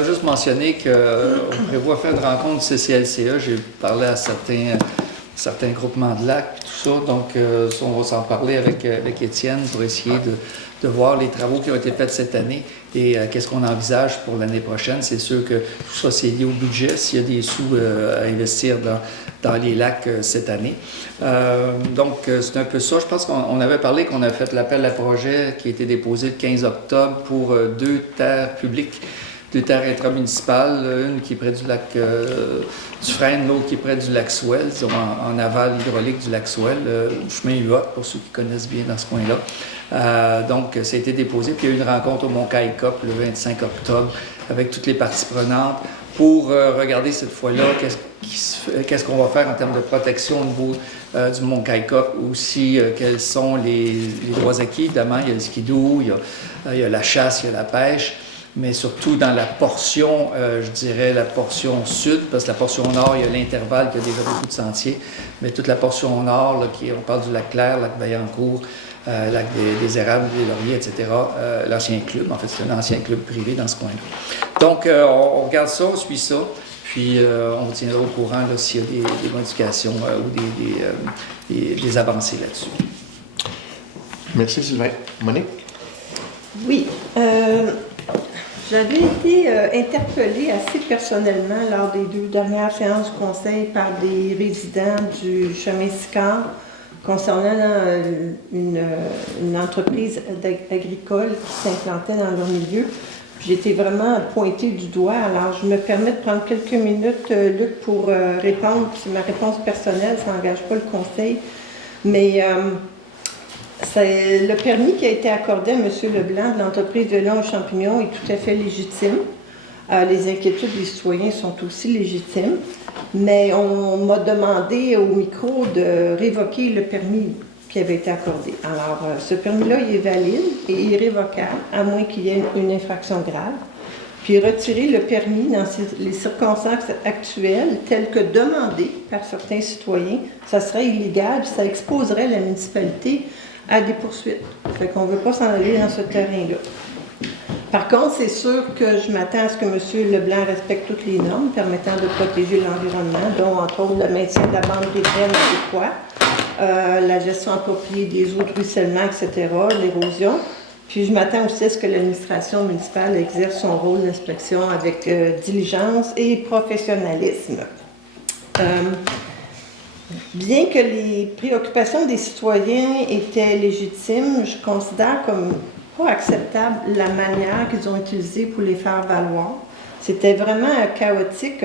Juste mentionner qu'on prévoit faire une rencontre du CCLCA. J'ai parlé à certains groupements de lacs, tout ça. Donc, on va s'en parler avec Étienne pour essayer de voir les travaux qui ont été faits cette année et qu'est-ce qu'on envisage pour l'année prochaine. C'est sûr que tout ça, c'est lié au budget, s'il y a des sous à investir dans les lacs cette année. Donc, c'est un peu ça. Je pense qu'on avait parlé qu'on a fait l'appel à projet qui a été déposé le 15 octobre pour 2 terres publiques, 2 terres intramunicipales, une qui est près du lac du Frêne, l'autre qui est près du lac Swell, en aval hydraulique du lac Swell, le chemin UA, pour ceux qui connaissent bien dans ce coin-là. Donc, ça a été déposé, puis il y a eu une rencontre au Mont-Caïcop le 25 octobre avec toutes les parties prenantes pour regarder cette fois-là qu'est-ce qu'on va faire en termes de protection au niveau du Mont-Caïcop, aussi quels sont les droits acquis. Évidemment, il y a le skidoo, il y a la chasse, il y a la pêche, mais surtout dans la portion, je dirais la portion sud, parce que la portion nord, il y a l'intervalle qui a déjà beaucoup de sentiers, mais toute la portion nord, là, on parle du lac Clair, lac Vaillancourt, lac des Érables, des Lauriers, etc. L'ancien club, en fait, c'est un ancien club privé dans ce coin-là. Donc, on regarde ça, on suit ça, puis on vous tiendra au courant là, s'il y a des modifications ou des avancées là-dessus. Merci Sylvain. Monique? Oui. J'avais été interpellée assez personnellement lors des 2 dernières séances du conseil par des résidents du chemin Sicard concernant une entreprise agricole qui s'implantait dans leur milieu. J'ai été vraiment pointée du doigt. Alors, je me permets de prendre quelques minutes, Luc, pour répondre. C'est ma réponse personnelle, ça n'engage pas le conseil. Mais le permis qui a été accordé à M. Leblanc de l'entreprise de Léon Champignon est tout à fait légitime. Les inquiétudes des citoyens sont aussi légitimes. Mais on m'a demandé au micro de révoquer le permis qui avait été accordé. Alors, ce permis-là, il est valide et irrévocable, à moins qu'il y ait une infraction grave. Puis retirer le permis dans les circonstances actuelles, telles que demandées par certains citoyens, ça serait illégal, ça exposerait la municipalité à des poursuites. Fait qu'on ne veut pas s'en aller dans ce terrain-là. Par contre, c'est sûr que je m'attends à ce que M. Leblanc respecte toutes les normes permettant de protéger l'environnement, dont entre autres le maintien de la bande pétrine adéquate, la gestion appropriée des eaux de ruissellement, etc., l'érosion. Puis je m'attends aussi à ce que l'administration municipale exerce son rôle d'inspection avec diligence et professionnalisme. Bien que les préoccupations des citoyens étaient légitimes, je considère comme pas acceptable la manière qu'ils ont utilisée pour les faire valoir. C'était vraiment chaotique.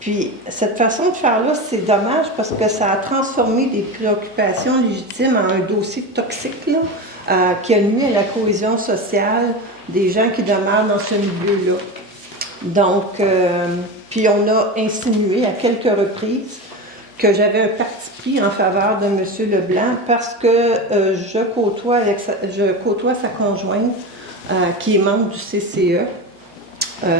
Puis cette façon de faire-là, c'est dommage parce que ça a transformé des préoccupations légitimes en un dossier toxique là, qui a nuit à la cohésion sociale des gens qui demeurent dans ce milieu-là. Donc, puis on a insinué à quelques reprises que j'avais un parti pris en faveur de M. Leblanc parce que je côtoie sa conjointe qui est membre du CCE.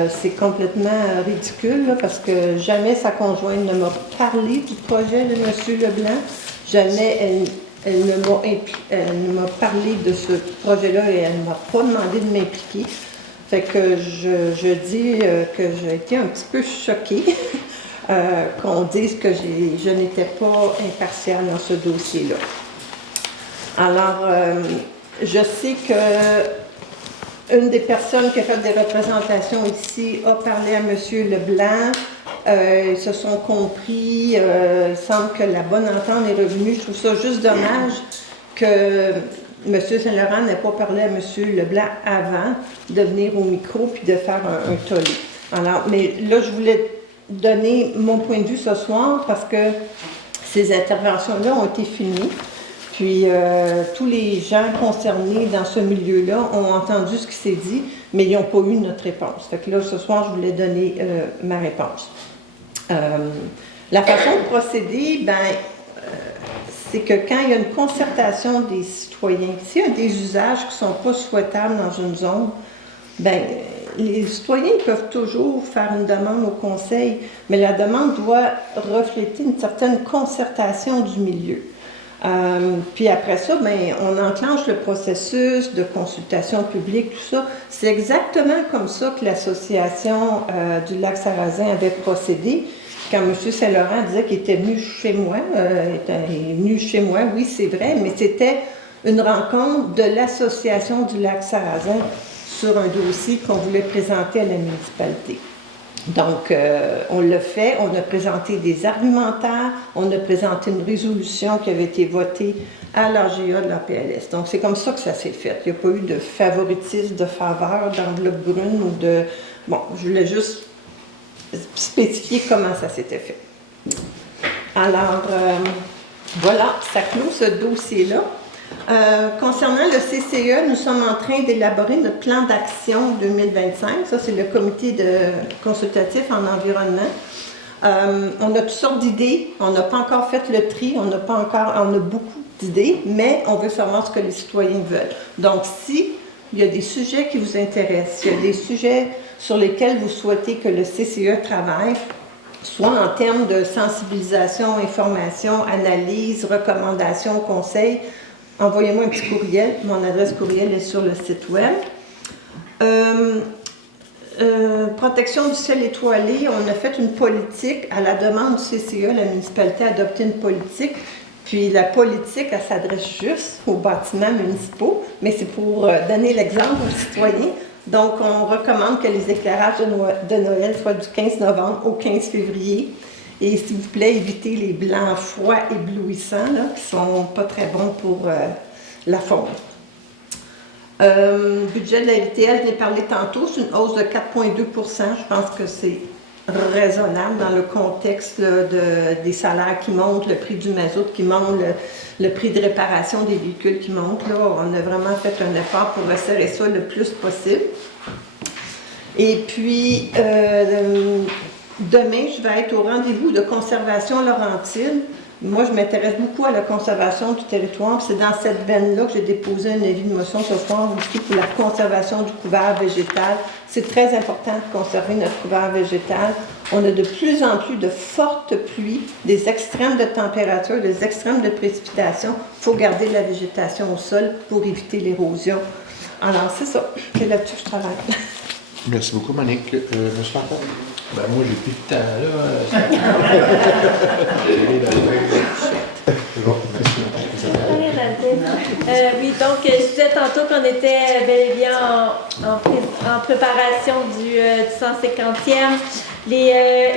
C'est complètement ridicule là, parce que jamais sa conjointe ne m'a parlé du projet de M. Leblanc. Jamais elle ne m'a parlé de ce projet-là et elle ne m'a pas demandé de m'impliquer. Fait que je dis que j'ai été un petit peu choquée qu'on dise que je n'étais pas impartiale dans ce dossier-là. Alors, je sais que une des personnes qui a fait des représentations ici a parlé à M. Leblanc. Ils se sont compris. Il semble que la bonne entente est revenue. Je trouve ça juste dommage que M. Saint-Laurent n'ait pas parlé à M. Leblanc avant de venir au micro puis de faire un tollé. Alors, mais là, je voulais donner mon point de vue ce soir parce que ces interventions-là ont été filmées. Puis tous les gens concernés dans ce milieu-là ont entendu ce qui s'est dit, mais ils n'ont pas eu notre réponse. Fait que là, ce soir, je voulais donner ma réponse. La façon de procéder, c'est que quand il y a une concertation des citoyens, s'il y a des usages qui ne sont pas souhaitables dans une zone, les citoyens peuvent toujours faire une demande au conseil, mais la demande doit refléter une certaine concertation du milieu. Puis après ça, on enclenche le processus de consultation publique, tout ça. C'est exactement comme ça que l'association du Lac-Sarrazin avait procédé. Quand M. Saint-Laurent disait qu'il était venu chez moi, oui, c'est vrai, mais c'était une rencontre de l'association du Lac-Sarrazin sur un dossier qu'on voulait présenter à la municipalité. Donc, on l'a fait, on a présenté des argumentaires, on a présenté une résolution qui avait été votée à l'AGA de la PLS. Donc, c'est comme ça que ça s'est fait. Il n'y a pas eu de favoritisme, de faveur, d'enveloppe brune ou de... Bon, je voulais juste spécifier comment ça s'était fait. Alors, voilà, ça clôt ce dossier-là. Concernant le CCE, nous sommes en train d'élaborer notre plan d'action 2025. Ça, c'est le comité consultatif en environnement. On a toutes sortes d'idées. On n'a pas encore fait le tri. On a beaucoup d'idées, mais on veut savoir ce que les citoyens veulent. Donc, si il y a des sujets qui vous intéressent, s'il y a des sujets sur lesquels vous souhaitez que le CCE travaille, soit en termes de sensibilisation, information, analyse, recommandation, conseil, envoyez-moi un petit courriel. Mon adresse courriel est sur le site web. Protection du ciel étoilé, on a fait une politique à la demande du CCE. La municipalité a adopté une politique. Puis la politique, elle s'adresse juste aux bâtiments municipaux, mais c'est pour donner l'exemple aux citoyens. Donc, on recommande que les éclairages de Noël soient du 15 novembre au 15 février. Et s'il vous plaît, évitez les blancs froids éblouissants, là, qui ne sont pas très bons pour la faune. Budget de la LTL, je l'ai parlé tantôt, c'est une hausse de 4,2 %. Je pense que c'est raisonnable dans le contexte là, des salaires qui montent, le prix du mazout qui monte, le prix de réparation des véhicules qui monte. Là, on a vraiment fait un effort pour resserrer ça le plus possible. Et puis, demain, je vais être au rendez-vous de conservation Laurentide. Moi, je m'intéresse beaucoup à la conservation du territoire. C'est dans cette veine-là que j'ai déposé un avis de motion ce soir aussi pour la conservation du couvert végétal. C'est très important de conserver notre couvert végétal. On a de plus en plus de fortes pluies, des extrêmes de température, des extrêmes de précipitation. Il faut garder la végétation au sol pour éviter l'érosion. Alors, c'est ça. C'est là-dessus que je travaille. Merci beaucoup, Monique. Monsieur Martin? Ben, moi, j'ai plus de temps, là. Oui, donc je disais tantôt qu'on était bel et bien en préparation du 150e. Les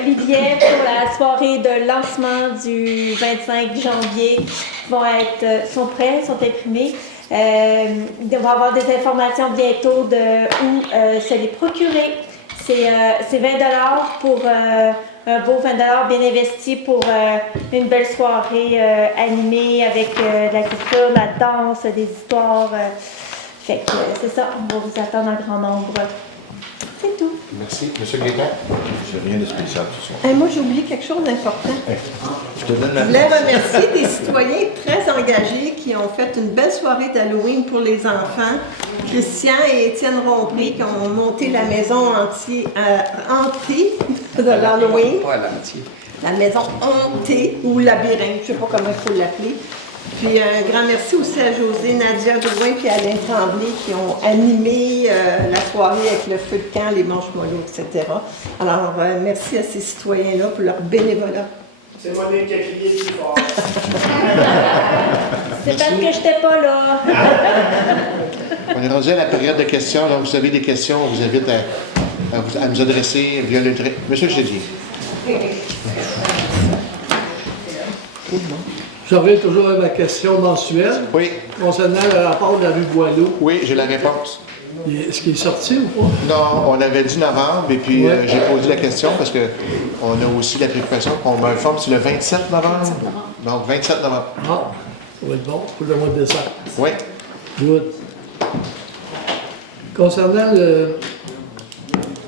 billets pour la soirée de lancement du 25 janvier sont prêts, sont imprimés. On va avoir des informations bientôt de où se les procurer. C'est 20 $ pour un beau 20 $ bien investi pour une belle soirée animée avec de la culture, la danse, des histoires. Fait que c'est ça, on va vous attendre en grand nombre. C'est tout. Merci. Monsieur Guétin? J'ai rien de spécial ce soir. Moi, j'ai oublié quelque chose d'important. Je te donne Je la voulais remercier des citoyens très engagés qui ont fait une belle soirée d'Halloween pour les enfants. Christian et Étienne Rompré qui ont monté la maison hantée de l'Halloween. Pas à l'entier. La maison hantée ou labyrinthe, je ne sais pas comment il faut l'appeler. Puis un grand merci aussi à José, Nadia Drouin et Alain Tremblay qui ont animé la soirée avec le feu de camp, les marshmallows, etc. Alors, merci à ces citoyens-là pour leur bénévolat. C'est Monique qui a crié plus fort. C'est parce que je n'étais pas là. On est rendu à la période de questions. Donc, vous avez des questions, on vous invite à nous adresser via le... Monsieur le Chédier. Je reviens toujours à ma question mensuelle Oui, concernant le rapport de la rue Boileau. oui, j'ai la réponse. Est-ce qu'il est sorti ou pas? Non, on avait dit novembre, et puis Ouais. j'ai posé la question parce qu'on a aussi la préoccupation qu'on m'informe, c'est le 27 novembre. Donc, 27 novembre. Ah, ça va être bon pour le mois de décembre. Oui. Good. Concernant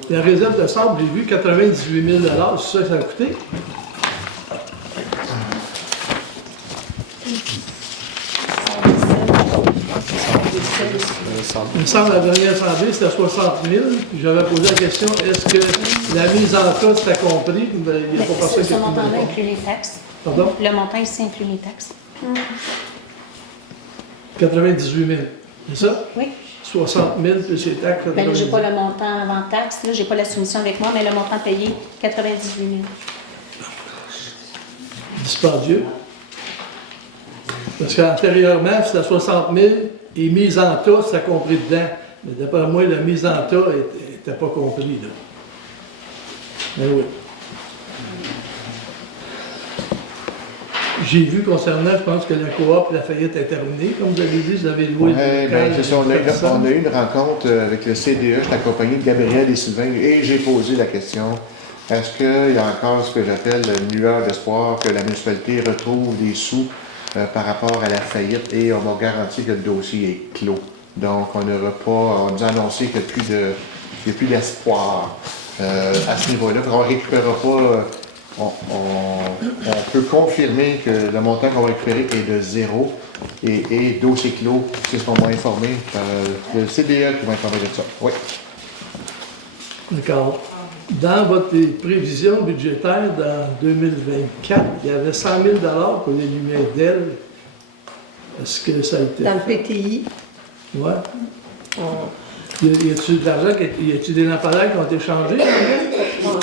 la réserve de sable, j'ai vu 98 000 $, c'est ça que ça a coûté? Il me semble que la dernière assemblée, c'était 60 000. Puis j'avais posé la question, est-ce que la mise en cas, c'était compris? Il n'y a pas personne qui Ce a montant-là pu inclut les taxes. Pardon? Le montant ici inclut les taxes. 98 000. C'est ça? Oui. 60 000 plus les taxes. Ben là, 98 j'ai 000. pas le montant avant taxe. Là, j'ai pas la soumission avec moi, mais le montant payé, 98 000. Dispendieux. Parce qu'antérieurement, c'était 60 000 et mise en tas, c'était compris dedans. Mais d'après moi, la mise en tas n'était pas compris, là. Mais oui. J'ai vu concernant, je pense que la coop Lafayette est terminée. Comme vous avez dit, vous avez loué Ouais, le ben, local. c'est ça, on a eu une rencontre avec le CDE, j'étais accompagné de Gabriel et Sylvain, et j'ai posé la question, est-ce qu'il y a encore ce que j'appelle une lueur d'espoir que la municipalité retrouve des sous par rapport à la faillite, et on m'a garanti que le dossier est clos. Donc, on nous a annoncé qu'il n'y a plus d'espoir à ce niveau-là. On ne récupérera pas, on peut confirmer que le montant qu'on va récupérer est de 0 et dossier clos, c'est ce qu'on m'a informé par le CDE qui m'a informé de ça. Oui. D'accord. Dans votre prévision budgétaire dans 2024, il y avait 100 000 $ pour les lumières d'ailes. Est-ce que ça a été Dans le fait? PTI, Ouais. on Y a-t-il de l'argent, y a-t-il des lampadaires qui ont été changés? pas encore.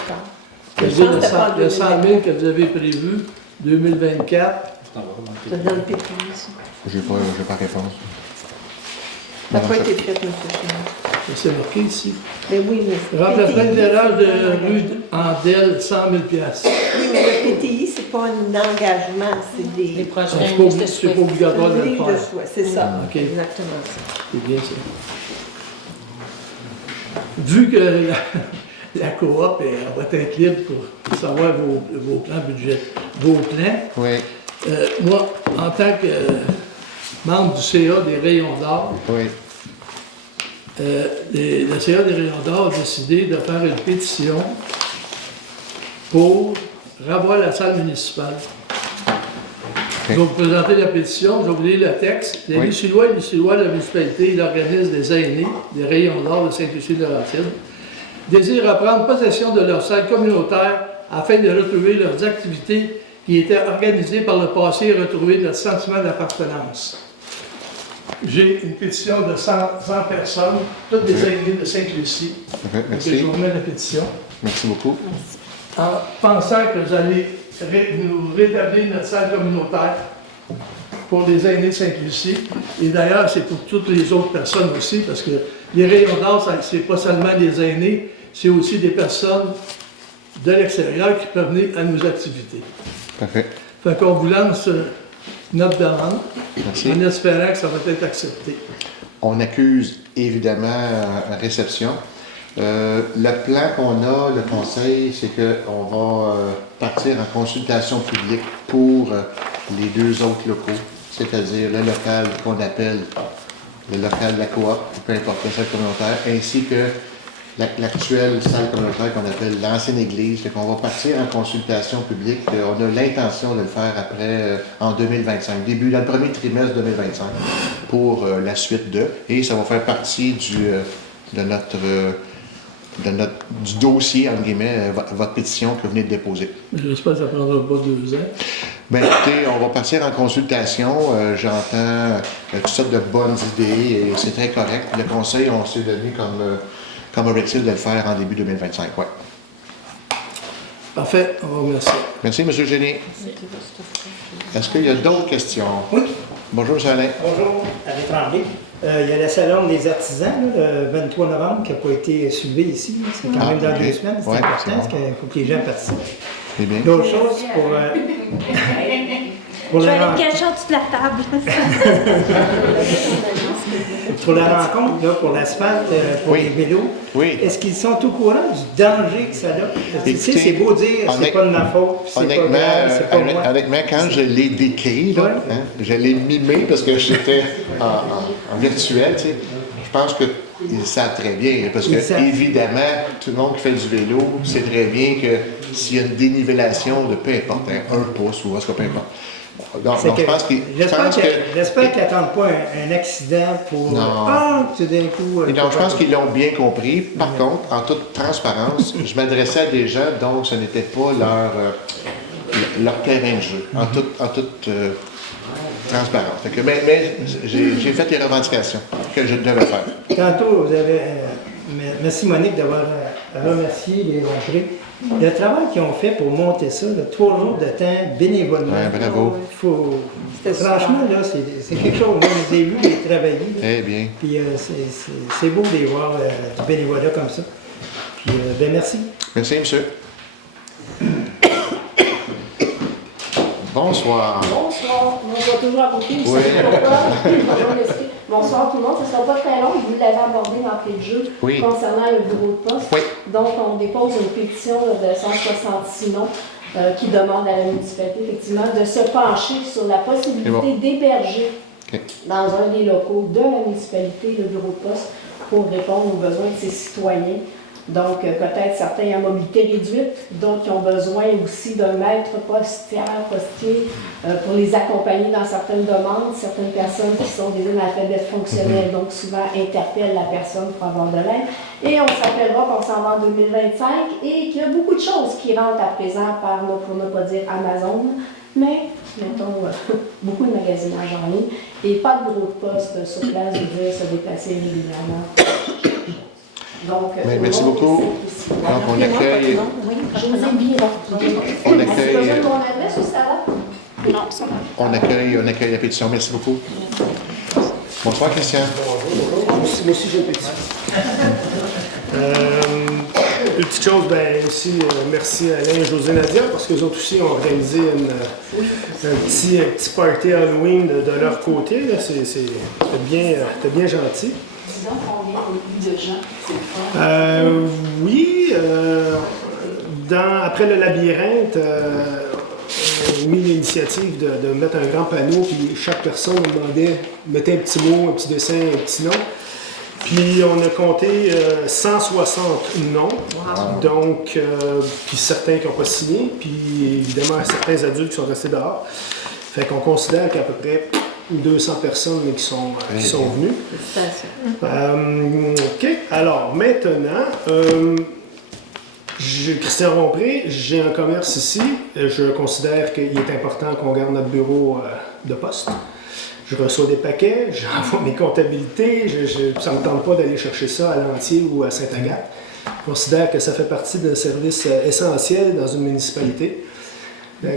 C'est-à-dire pense que c'est pas le 100 000 que vous avez prévu, 2024, C'est dans le PTI, ça. Je n'ai pas réponse. Ça n'a Non, pas ça- été fait, M. Chimard. c'est marqué ici. Mais oui, mais Remplacement PTI, d'éclairage de rue Andel, 100 000 $. Oui, mais le PTI, c'est pas un engagement, c'est Les des projets, C'est une pas, liste de c'est pas souhaits. obligatoire de le livres de faire. souhait, c'est ça. Ah, ok. Exactement ça. C'est bien ça. Vu que la coop va être libre pour savoir vos plans budget, vos plans, Oui, moi, en tant que membre du CA des Rayons d'Or, oui. le CA des Rayons d'Or a décidé de faire une pétition pour revoir la salle municipale. Je vais vous présenter la pétition, je vais vous lire le texte. Les Oui. Lucillois et Lucillois de la municipalité et l'organisme des aînés des Rayons d'Or de Sainte-Lucie-de-Laurentide désirent reprendre possession de leur salle communautaire afin de retrouver leurs activités qui étaient organisées par le passé et retrouver notre sentiment d'appartenance. J'ai une pétition de 100 personnes, toutes des aînés de Sainte-Lucie. Parfait, Donc, merci. je vous remets la pétition. Merci beaucoup. En pensant que vous allez nous rétablir notre salle communautaire pour les aînés de Sainte-Lucie. Et d'ailleurs, c'est pour toutes les autres personnes aussi, parce que les Rayons d'Or, c'est pas seulement des aînés, c'est aussi des personnes de l'extérieur qui peuvent venir à nos activités. Parfait. Fait qu'on vous lance notre demande, Merci. en espérant que ça va être accepté. On accuse évidemment réception. Le plan qu'on a, le conseil, c'est qu'on va partir en consultation publique pour les deux autres locaux, c'est-à-dire le local qu'on appelle le local de la coop, peu importe la salle communautaire, ainsi que l'actuelle salle communautaire qu'on appelle l'ancienne église. Fait qu'on va partir en consultation publique. On a l'intention de le faire après, en 2025, dans le premier trimestre 2025, pour la suite de. Et ça va faire partie du dossier, entre guillemets, votre pétition que vous venez de déposer. J'espère que ça ne prendra pas 2 ans. Bien, écoutez, on va partir en consultation. J'entends toutes sortes de bonnes idées et c'est très correct. Le conseil, on s'est donné comme objectif de le faire en début 2025. Ouais. Parfait, on vous remercie. Merci, M. Génie. Est-ce qu'il y a d'autres questions? Oui. Bonjour, M. Alain. Bonjour, Alain Tremblay. Il y a la Salon des artisans, là, le 23 novembre, qui n'a pas été soulevé ici. C'est quand même dans ok. 2 semaines, c'est Ouais, important, c'est bon. parce qu'il faut que les gens participent. C'est bien. L'autre chose, pour Je vais la aller me rencontre, cacher en dessous de la table. pour la rencontre, là, pour l'asphalte, pour Oui. les vélos, Oui. est-ce qu'ils sont au courant du danger que ça a? Parce que, tu sais, Écoutez, c'est beau dire, c'est honnête- pas de ma faute, puis c'est pas Honnêtement, grave, c'est pas moi. honnêtement, quand je l'ai décrit, là, Ouais. hein, je l'ai mimé parce que j'étais en virtuel, tu sais, je pense qu'ils savent très bien, parce que Ils savent. évidemment, tout le monde qui fait du vélo sait très bien que s'il y a une dénivellation de peu importe, hein, 1 pouce ou est-ce que peu importe. Donc, C'est je que- pense qu'ils J'espère qu'ils n'attendent pas un accident pour... Non. tout d'un coup... Et donc, je pense qu'ils l'ont bien compris. Par contre, en toute transparence, je m'adressais à des gens dont ce n'était pas leur terrain de jeu, en toute transparence. Fait que, mais j'ai fait les revendications que je devais faire. Tantôt, vous avez... merci Monique d'avoir remercié les Lomprés. Le travail qu'ils ont fait pour monter ça, là, 3 jours de temps, bénévolement. Ouais, bravo. Franchement, là, c'est quelque chose. Moi, je les ai vus les travailler. là. Eh bien. Puis c'est beau de les voir du bénévolat comme ça. Puis, ben merci. Merci, monsieur. Bonsoir. Bonsoir, on va toujours à côté, vous Oui. savez pourquoi. Bonjour, monsieur. Bonsoir tout le monde, ce ne sera pas très long, vous l'avez abordé d'entrée de jeu Oui. concernant le bureau de poste. Oui. Donc, on dépose une pétition de 166 noms qui demande à la municipalité, effectivement, de se pencher sur la possibilité C'est bon. d'héberger OK. dans un des locaux de la municipalité le bureau de poste pour répondre aux besoins de ses citoyens. Donc, peut-être certains à mobilité réduite, d'autres qui ont besoin aussi d'un maître postier pour les accompagner dans certaines demandes. Certaines personnes qui sont des analphabètes fonctionnels, donc souvent interpellent la personne pour avoir de l'aide. Et on s'appellera qu'on s'en va en 2025 et qu'il y a beaucoup de choses qui rentrent à présent par, pour ne pas dire Amazon, mais mettons beaucoup de magasinage en ligne et pas de bureau de poste sur place, je veux dire, se déplacer régulièrement. Donc, Merci beaucoup. Donc, on accueille. José Biron. On Est-ce que accueille, vous avez mon adresse ou ça va? Non, ça va. on accueille la pétition. Merci beaucoup. Bonsoir, Christian. Moi aussi, j'ai une pétition. Deux petites choses, aussi, merci à Alain et José Nadia, parce qu'eux autres aussi ont organisé un petit party Halloween de leur côté. C'était bien gentil. Disons combien de gens? Oui, après le labyrinthe, on a mis l'initiative de mettre un grand panneau, puis chaque personne mettait un petit mot, un petit dessin, un petit nom. Puis on a compté 160 noms, donc, puis certains qui n'ont pas signé, puis évidemment certains adultes qui sont restés dehors. Fait qu'on considère qu'à peu près 200 personnes qui sont venues. OK. Alors maintenant, Christian Rompré, j'ai un commerce ici. Je considère qu'il est important qu'on garde notre bureau de poste. Je reçois des paquets, j'envoie mes comptabilités, ça ne me tente pas d'aller chercher ça à Lantier ou à Sainte-Agathe. Je considère que ça fait partie d'un service essentiel dans une municipalité.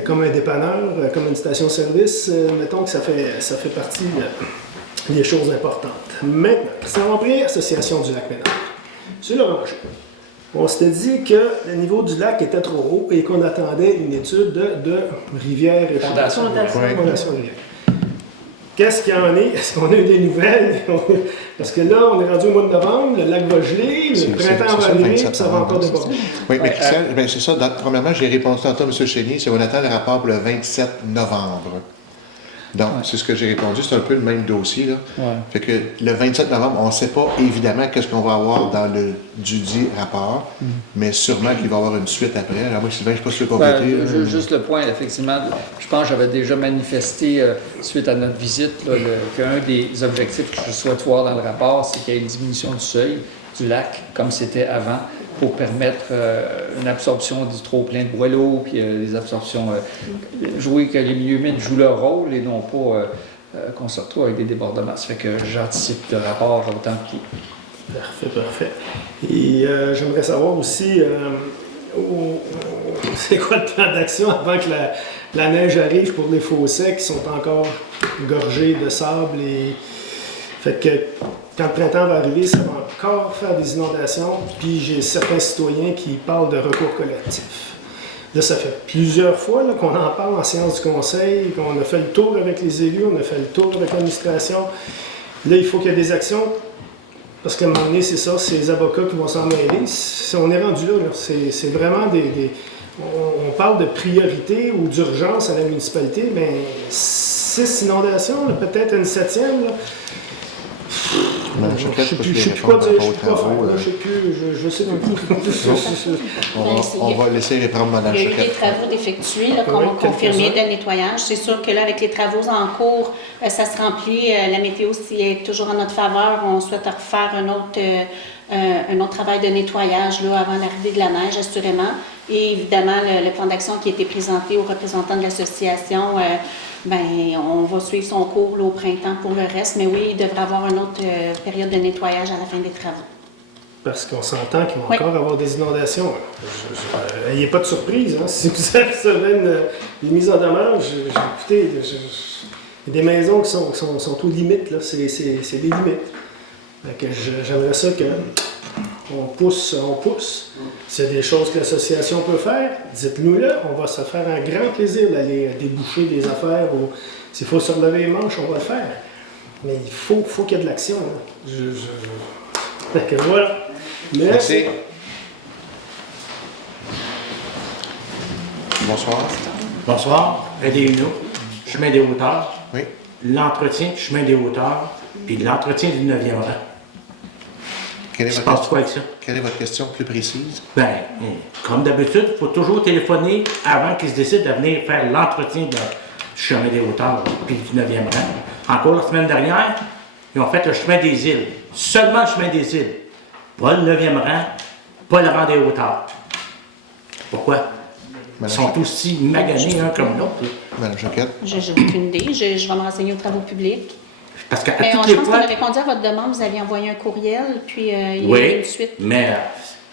Comme un dépanneur, comme une station-service, mettons que ça fait partie des choses importantes. Maintenant, Christian Rompré, Association du Lac-Ménard. Monsieur Loranger, on s'était dit que le niveau du lac était trop haut et qu'on attendait une étude de rivière et fondation rivière. Qu'est-ce qu'il y en est? Est-ce qu'on a eu des nouvelles? Parce que là, on est rendu au mois de novembre, le lac va geler, le printemps va arriver, puis ça va encore déborder. Oui, mais Christian, c'est ça. Premièrement, j'ai répondu tantôt à M. Chénier, c'est qu'on attend le rapport pour le 27 novembre. Donc, c'est ce que j'ai répondu. C'est un peu le même dossier, là. Fait que le 27 novembre, on ne sait pas évidemment qu'est-ce qu'on va avoir dans le dudit rapport, mais sûrement qu'il va y avoir une suite après. Alors moi, Sylvain, je ne sais pas si tu veux compléter. Juste le point, effectivement, je pense que j'avais déjà manifesté, suite à notre visite, qu'un des objectifs que je souhaite voir dans le rapport, c'est qu'il y ait une diminution du seuil du lac, comme c'était avant, pour permettre une absorption du trop-plein de boileau, puis des absorptions, jouer que les milieux humides jouent leur rôle et non pas qu'on se retrouve avec des débordements. Ça fait que j'anticipe le rapport autant que... Parfait. Et j'aimerais savoir aussi, c'est quoi le plan d'action avant que la neige arrive pour les fossés qui sont encore gorgés de sable et... Fait que quand le printemps va arriver, ça va encore faire des inondations, puis j'ai certains citoyens qui parlent de recours collectif. Là, ça fait plusieurs fois qu'on en parle en séance du conseil, qu'on a fait le tour avec les élus, on a fait le tour avec l'administration. Là, il faut qu'il y ait des actions, parce qu'à un moment donné, c'est ça, c'est les avocats qui vont s'en mêler. On est rendu là. C'est vraiment on parle de priorité ou d'urgence à la municipalité, mais 6 inondations, peut-être une 7e, là. Je ne sais plus quoi dire, je sais plus. On va laisser reprendre Mme Choquette. Il y a eu des travaux d'effectuer, qu'on a confirmé de nettoyage. C'est sûr que là, avec les travaux en cours, ça se remplit. La météo, s'il est toujours en notre faveur, on souhaite refaire un autre travail de nettoyage là, avant l'arrivée de la neige, assurément. Et évidemment, le plan d'action qui a été présenté aux représentants de l'association, on va suivre son cours là, au printemps pour le reste. Mais oui, il devrait y avoir une autre période de nettoyage à la fin des travaux. Parce qu'on s'entend qu'il va encore avoir des inondations. Il n'y a pas de surprise. Hein? Si vous avez une mise en demeure, écoutez, il y a des maisons qui sont aux limites. C'est des limites. J'aimerais ça qu'on pousse. S'il y a des choses que l'association peut faire, dites-nous-le. On va se faire un grand plaisir d'aller déboucher des affaires. S'il faut se relever les manches, on va le faire. Mais il faut qu'il y ait de l'action. Fait que voilà. Merci. Bonsoir. Bonsoir. Aidez-nous. Chemin des hauteurs. Oui. L'entretien du chemin des hauteurs, puis l'entretien du 9e rang. Il se passe quoi avec ça? Quelle est votre question plus précise? Comme d'habitude, il faut toujours téléphoner avant qu'ils se décident de venir faire l'entretien du chemin des hauteurs, puis du 9e rang. Encore la semaine dernière, ils ont fait le chemin des îles. Seulement le chemin des îles. Pas le 9e rang, pas le rang des hauteurs. Pourquoi? Ils sont aussi maganés un comme l'autre. Mme Choquette? J'ai aucune idée. Je vais me renseigner aux travaux publics. Parce qu'à Mais toutes je les pense fois... qu'on avait répondu à votre demande, vous aviez envoyé un courriel, puis il y a eu une suite. Mais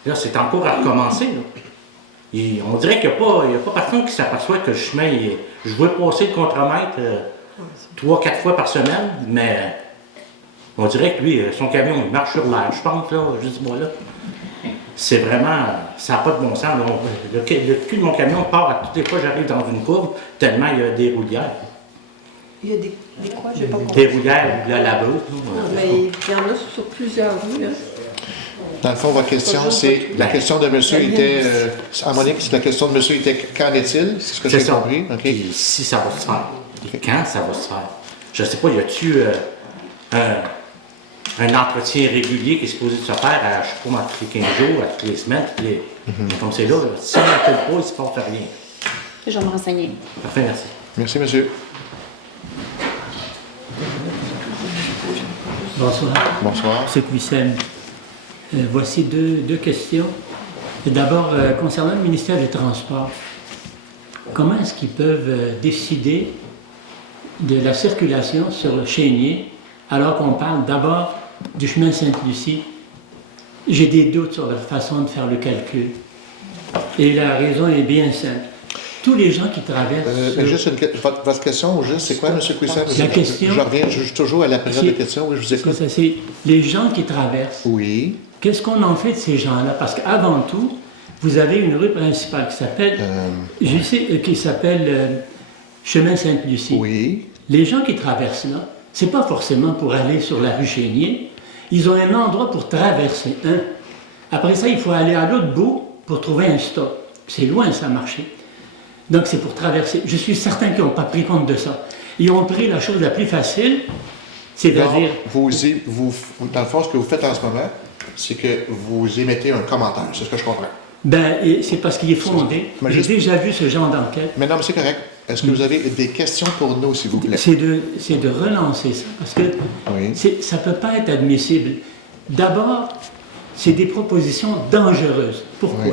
là, c'est encore à recommencer. Là. On dirait qu'il n'y a pas personne qui s'aperçoit que le chemin, je veux passer le contremaître 3-4 fois par semaine, mais on dirait que lui, son camion, il marche sur l'air, je pense, là, je dis moi là. c'est vraiment, ça n'a pas de bon sens. Donc, le cul de mon camion part à toutes les fois que j'arrive dans une courbe, tellement il y a des roulières. Il y a des quoi? J'ai pas compris. Des roulières, de la laveuse. Mais il y en a sur plusieurs rues. Hein. Dans le fond, votre question, c'est... La question de monsieur était... Monique, la question de monsieur était qu'en est-il? C'est ce que j'ai compris? OK. Puis, si ça va se faire. Et quand ça va se faire? Je ne sais pas, y a-tu un entretien régulier qui est supposé de se faire à, je sais pas, tous les 15 jours, à toutes les semaines, comme c'est là, si on n'appelle pas, il ne se porte rien. Je vais me renseigner. Parfait, merci. Merci, monsieur. Bonsoir. Bonsoir. M. Cuissem. Voici deux questions. D'abord, concernant le ministère des Transports, comment est-ce qu'ils peuvent décider de la circulation sur le Chénier alors qu'on parle d'abord du chemin Sainte-Lucie? J'ai des doutes sur la façon de faire le calcul. Et la raison est bien simple. Tous les gens qui traversent... Juste votre question, c'est quoi, M. Cuissem? La question... Je reviens toujours à la période de questions. Oui, je vous écoute. C'est les gens qui traversent. Oui. Qu'est-ce qu'on en fait de ces gens-là? Parce qu'avant tout, vous avez une rue principale qui s'appelle... Chemin Sainte-Lucie. Oui. Les gens qui traversent là, c'est pas forcément pour aller sur la rue Chénier. Ils ont un endroit pour traverser, Après ça, il faut aller à l'autre bout pour trouver un stop. C'est loin, ça, marcher. Donc, c'est pour traverser. Je suis certain qu'ils n'ont pas pris compte de ça. Ils ont pris la chose la plus facile, c'est-à-dire... Dans le fond, ce que vous faites en ce moment, c'est que vous émettez un commentaire. C'est ce que je comprends. C'est parce qu'il est fondé. J'ai déjà vu ce genre d'enquête. Mais non, mais c'est correct. Est-ce que vous avez des questions pour nous, s'il vous plaît? C'est de relancer ça, parce que ça ne peut pas être admissible. D'abord, c'est des propositions dangereuses. Pourquoi? Oui.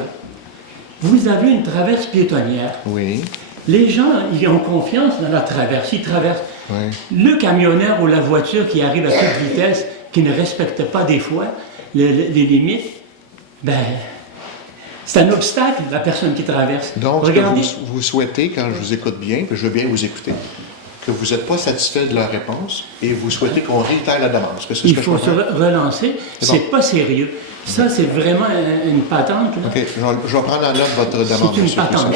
Vous avez une traverse piétonnière. Oui. Les gens, ils ont confiance dans la traverse. Ils traversent. Oui. Le camionneur ou la voiture qui arrive à toute vitesse, qui ne respecte pas des fois les limites, c'est un obstacle, la personne qui traverse. Donc, regardez. Vous souhaitez, quand je vous écoute bien, puis je veux bien vous écouter, que vous n'êtes pas satisfait de leur réponse et vous souhaitez qu'on réitère la demande. Il faut se relancer. C'est pas sérieux. Ça, c'est vraiment une patente. Là. OK. Je vais prendre en note votre demande. C'est une patente.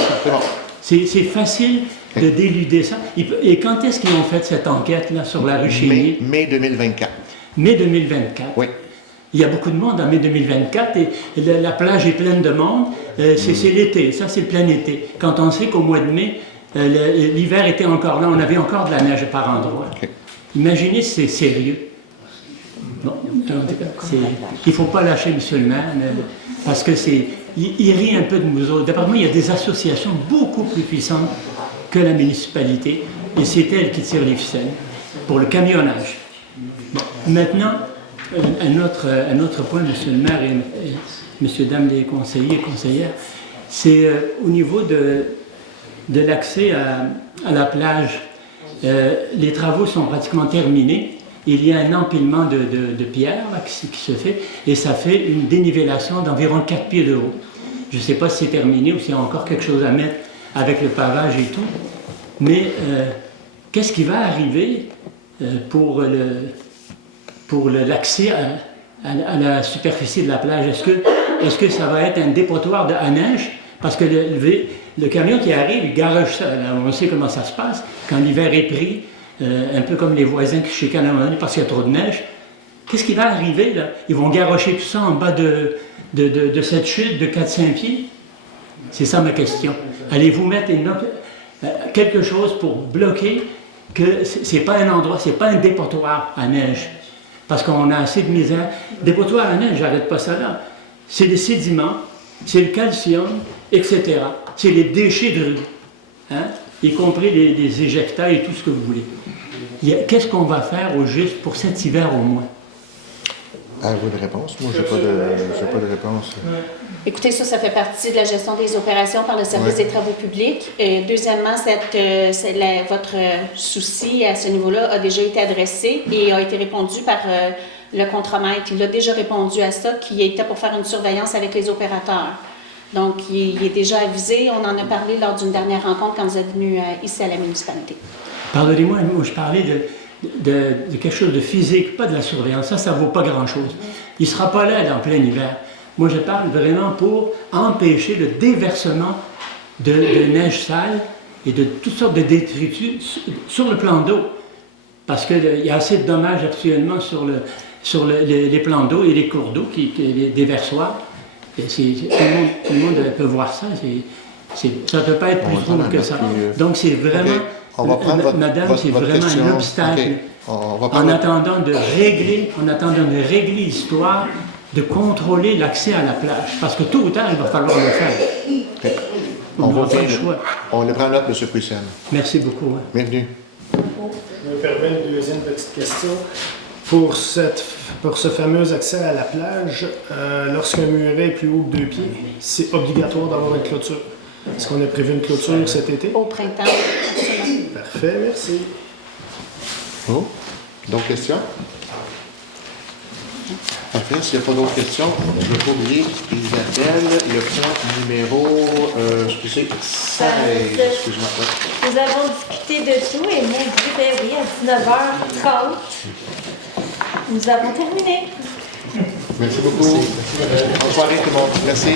C'est facile de déluder ça. Et quand est-ce qu'ils ont fait cette enquête-là sur la rue Chénier? Mai 2024. Mai 2024. Oui. Il y a beaucoup de monde en mai 2024 et la plage est pleine de monde. C'est l'été, ça c'est le plein été. Quand on sait qu'au mois de mai, l'hiver était encore là, on avait encore de la neige par endroits. Okay. Imaginez si c'est sérieux. Bon, il ne faut pas lâcher M. le maire, parce que il rit un peu de nous autres. D'après moi, il y a des associations beaucoup plus puissantes que la municipalité et c'est elle qui tire les ficelles pour le camionnage. Bon, maintenant, un autre point, M. le maire et M. Dame les conseillers et conseillères, c'est au niveau de l'accès à la plage. Les travaux sont pratiquement terminés. Il y a un empilement de pierres là, qui se fait et ça fait une dénivellation d'environ 4 pieds de haut. Je ne sais pas si c'est terminé ou s'il y a encore quelque chose à mettre avec le pavage et tout. Mais qu'est-ce qui va arriver pour l'accès à la superficie de la plage? Est-ce que ça va être un dépotoir à neige? Parce que le camion qui arrive, il garoche ça. Là, on sait comment ça se passe. Quand l'hiver est pris, un peu comme les voisins qui chicanent à un moment donné parce qu'il y a trop de neige. Qu'est-ce qui va arriver là? Ils vont garrocher tout ça en bas de cette chute de 4-5 pieds? C'est ça ma question. Allez-vous mettre quelque chose pour bloquer que c'est pas un endroit, c'est pas un dépotoir à neige? Parce qu'on a assez de misère. Dépotoir à neige, j'arrête pas ça là. C'est les sédiments, c'est le calcium, etc. C'est les déchets de rue, y compris les éjectats et tout ce que vous voulez. Qu'est-ce qu'on va faire au juste pour cet hiver au moins? Avez-vous une réponse? Moi, je n'ai pas de réponse. Écoutez, ça fait partie de la gestion des opérations par le service des travaux publics. Deuxièmement, votre souci à ce niveau-là a déjà été adressé et a été répondu par le contremaître. Il a déjà répondu à ça, qui était pour faire une surveillance avec les opérateurs. Donc, il est déjà avisé. On en a parlé lors d'une dernière rencontre quand vous êtes venu ici à la municipalité. Pardonnez-moi, je parlais de quelque chose de physique, pas de la surveillance. Ça ne vaut pas grand-chose. Il ne sera pas là en plein hiver. Moi, je parle vraiment pour empêcher le déversement de neige sale et de toutes sortes de détritus sur le plan d'eau. Parce qu'il y a assez de dommages actuellement sur les plans d'eau et les cours d'eau, les déversoirs. Et tout le monde peut voir ça. Ça ne peut pas être plus trouble que ça. Donc c'est vraiment, madame, c'est vraiment un obstacle. En attendant de régler l'histoire, de contrôler l'accès à la plage. Parce que tôt ou tard, il va falloir le faire. Okay. On le prend en note, M. Poussienne. Merci beaucoup. Hein. Bienvenue. Je me permets une deuxième petite question. Pour ce fameux accès à la plage, lorsqu'un muret est plus haut que 2 pieds, c'est obligatoire d'avoir une clôture. Est-ce qu'on a prévu une clôture cet été? Au printemps, absolument. Parfait, merci. Oh, d'autres questions? Parfait, s'il n'y a pas d'autres questions, je ne veux pas oublier Isabelle, le point numéro 16. Excuse-moi. Nous avons discuté de tout et moi, je dis, oui, à 19h30, nous avons terminé. Merci beaucoup. Bonne soirée tout le monde. Merci.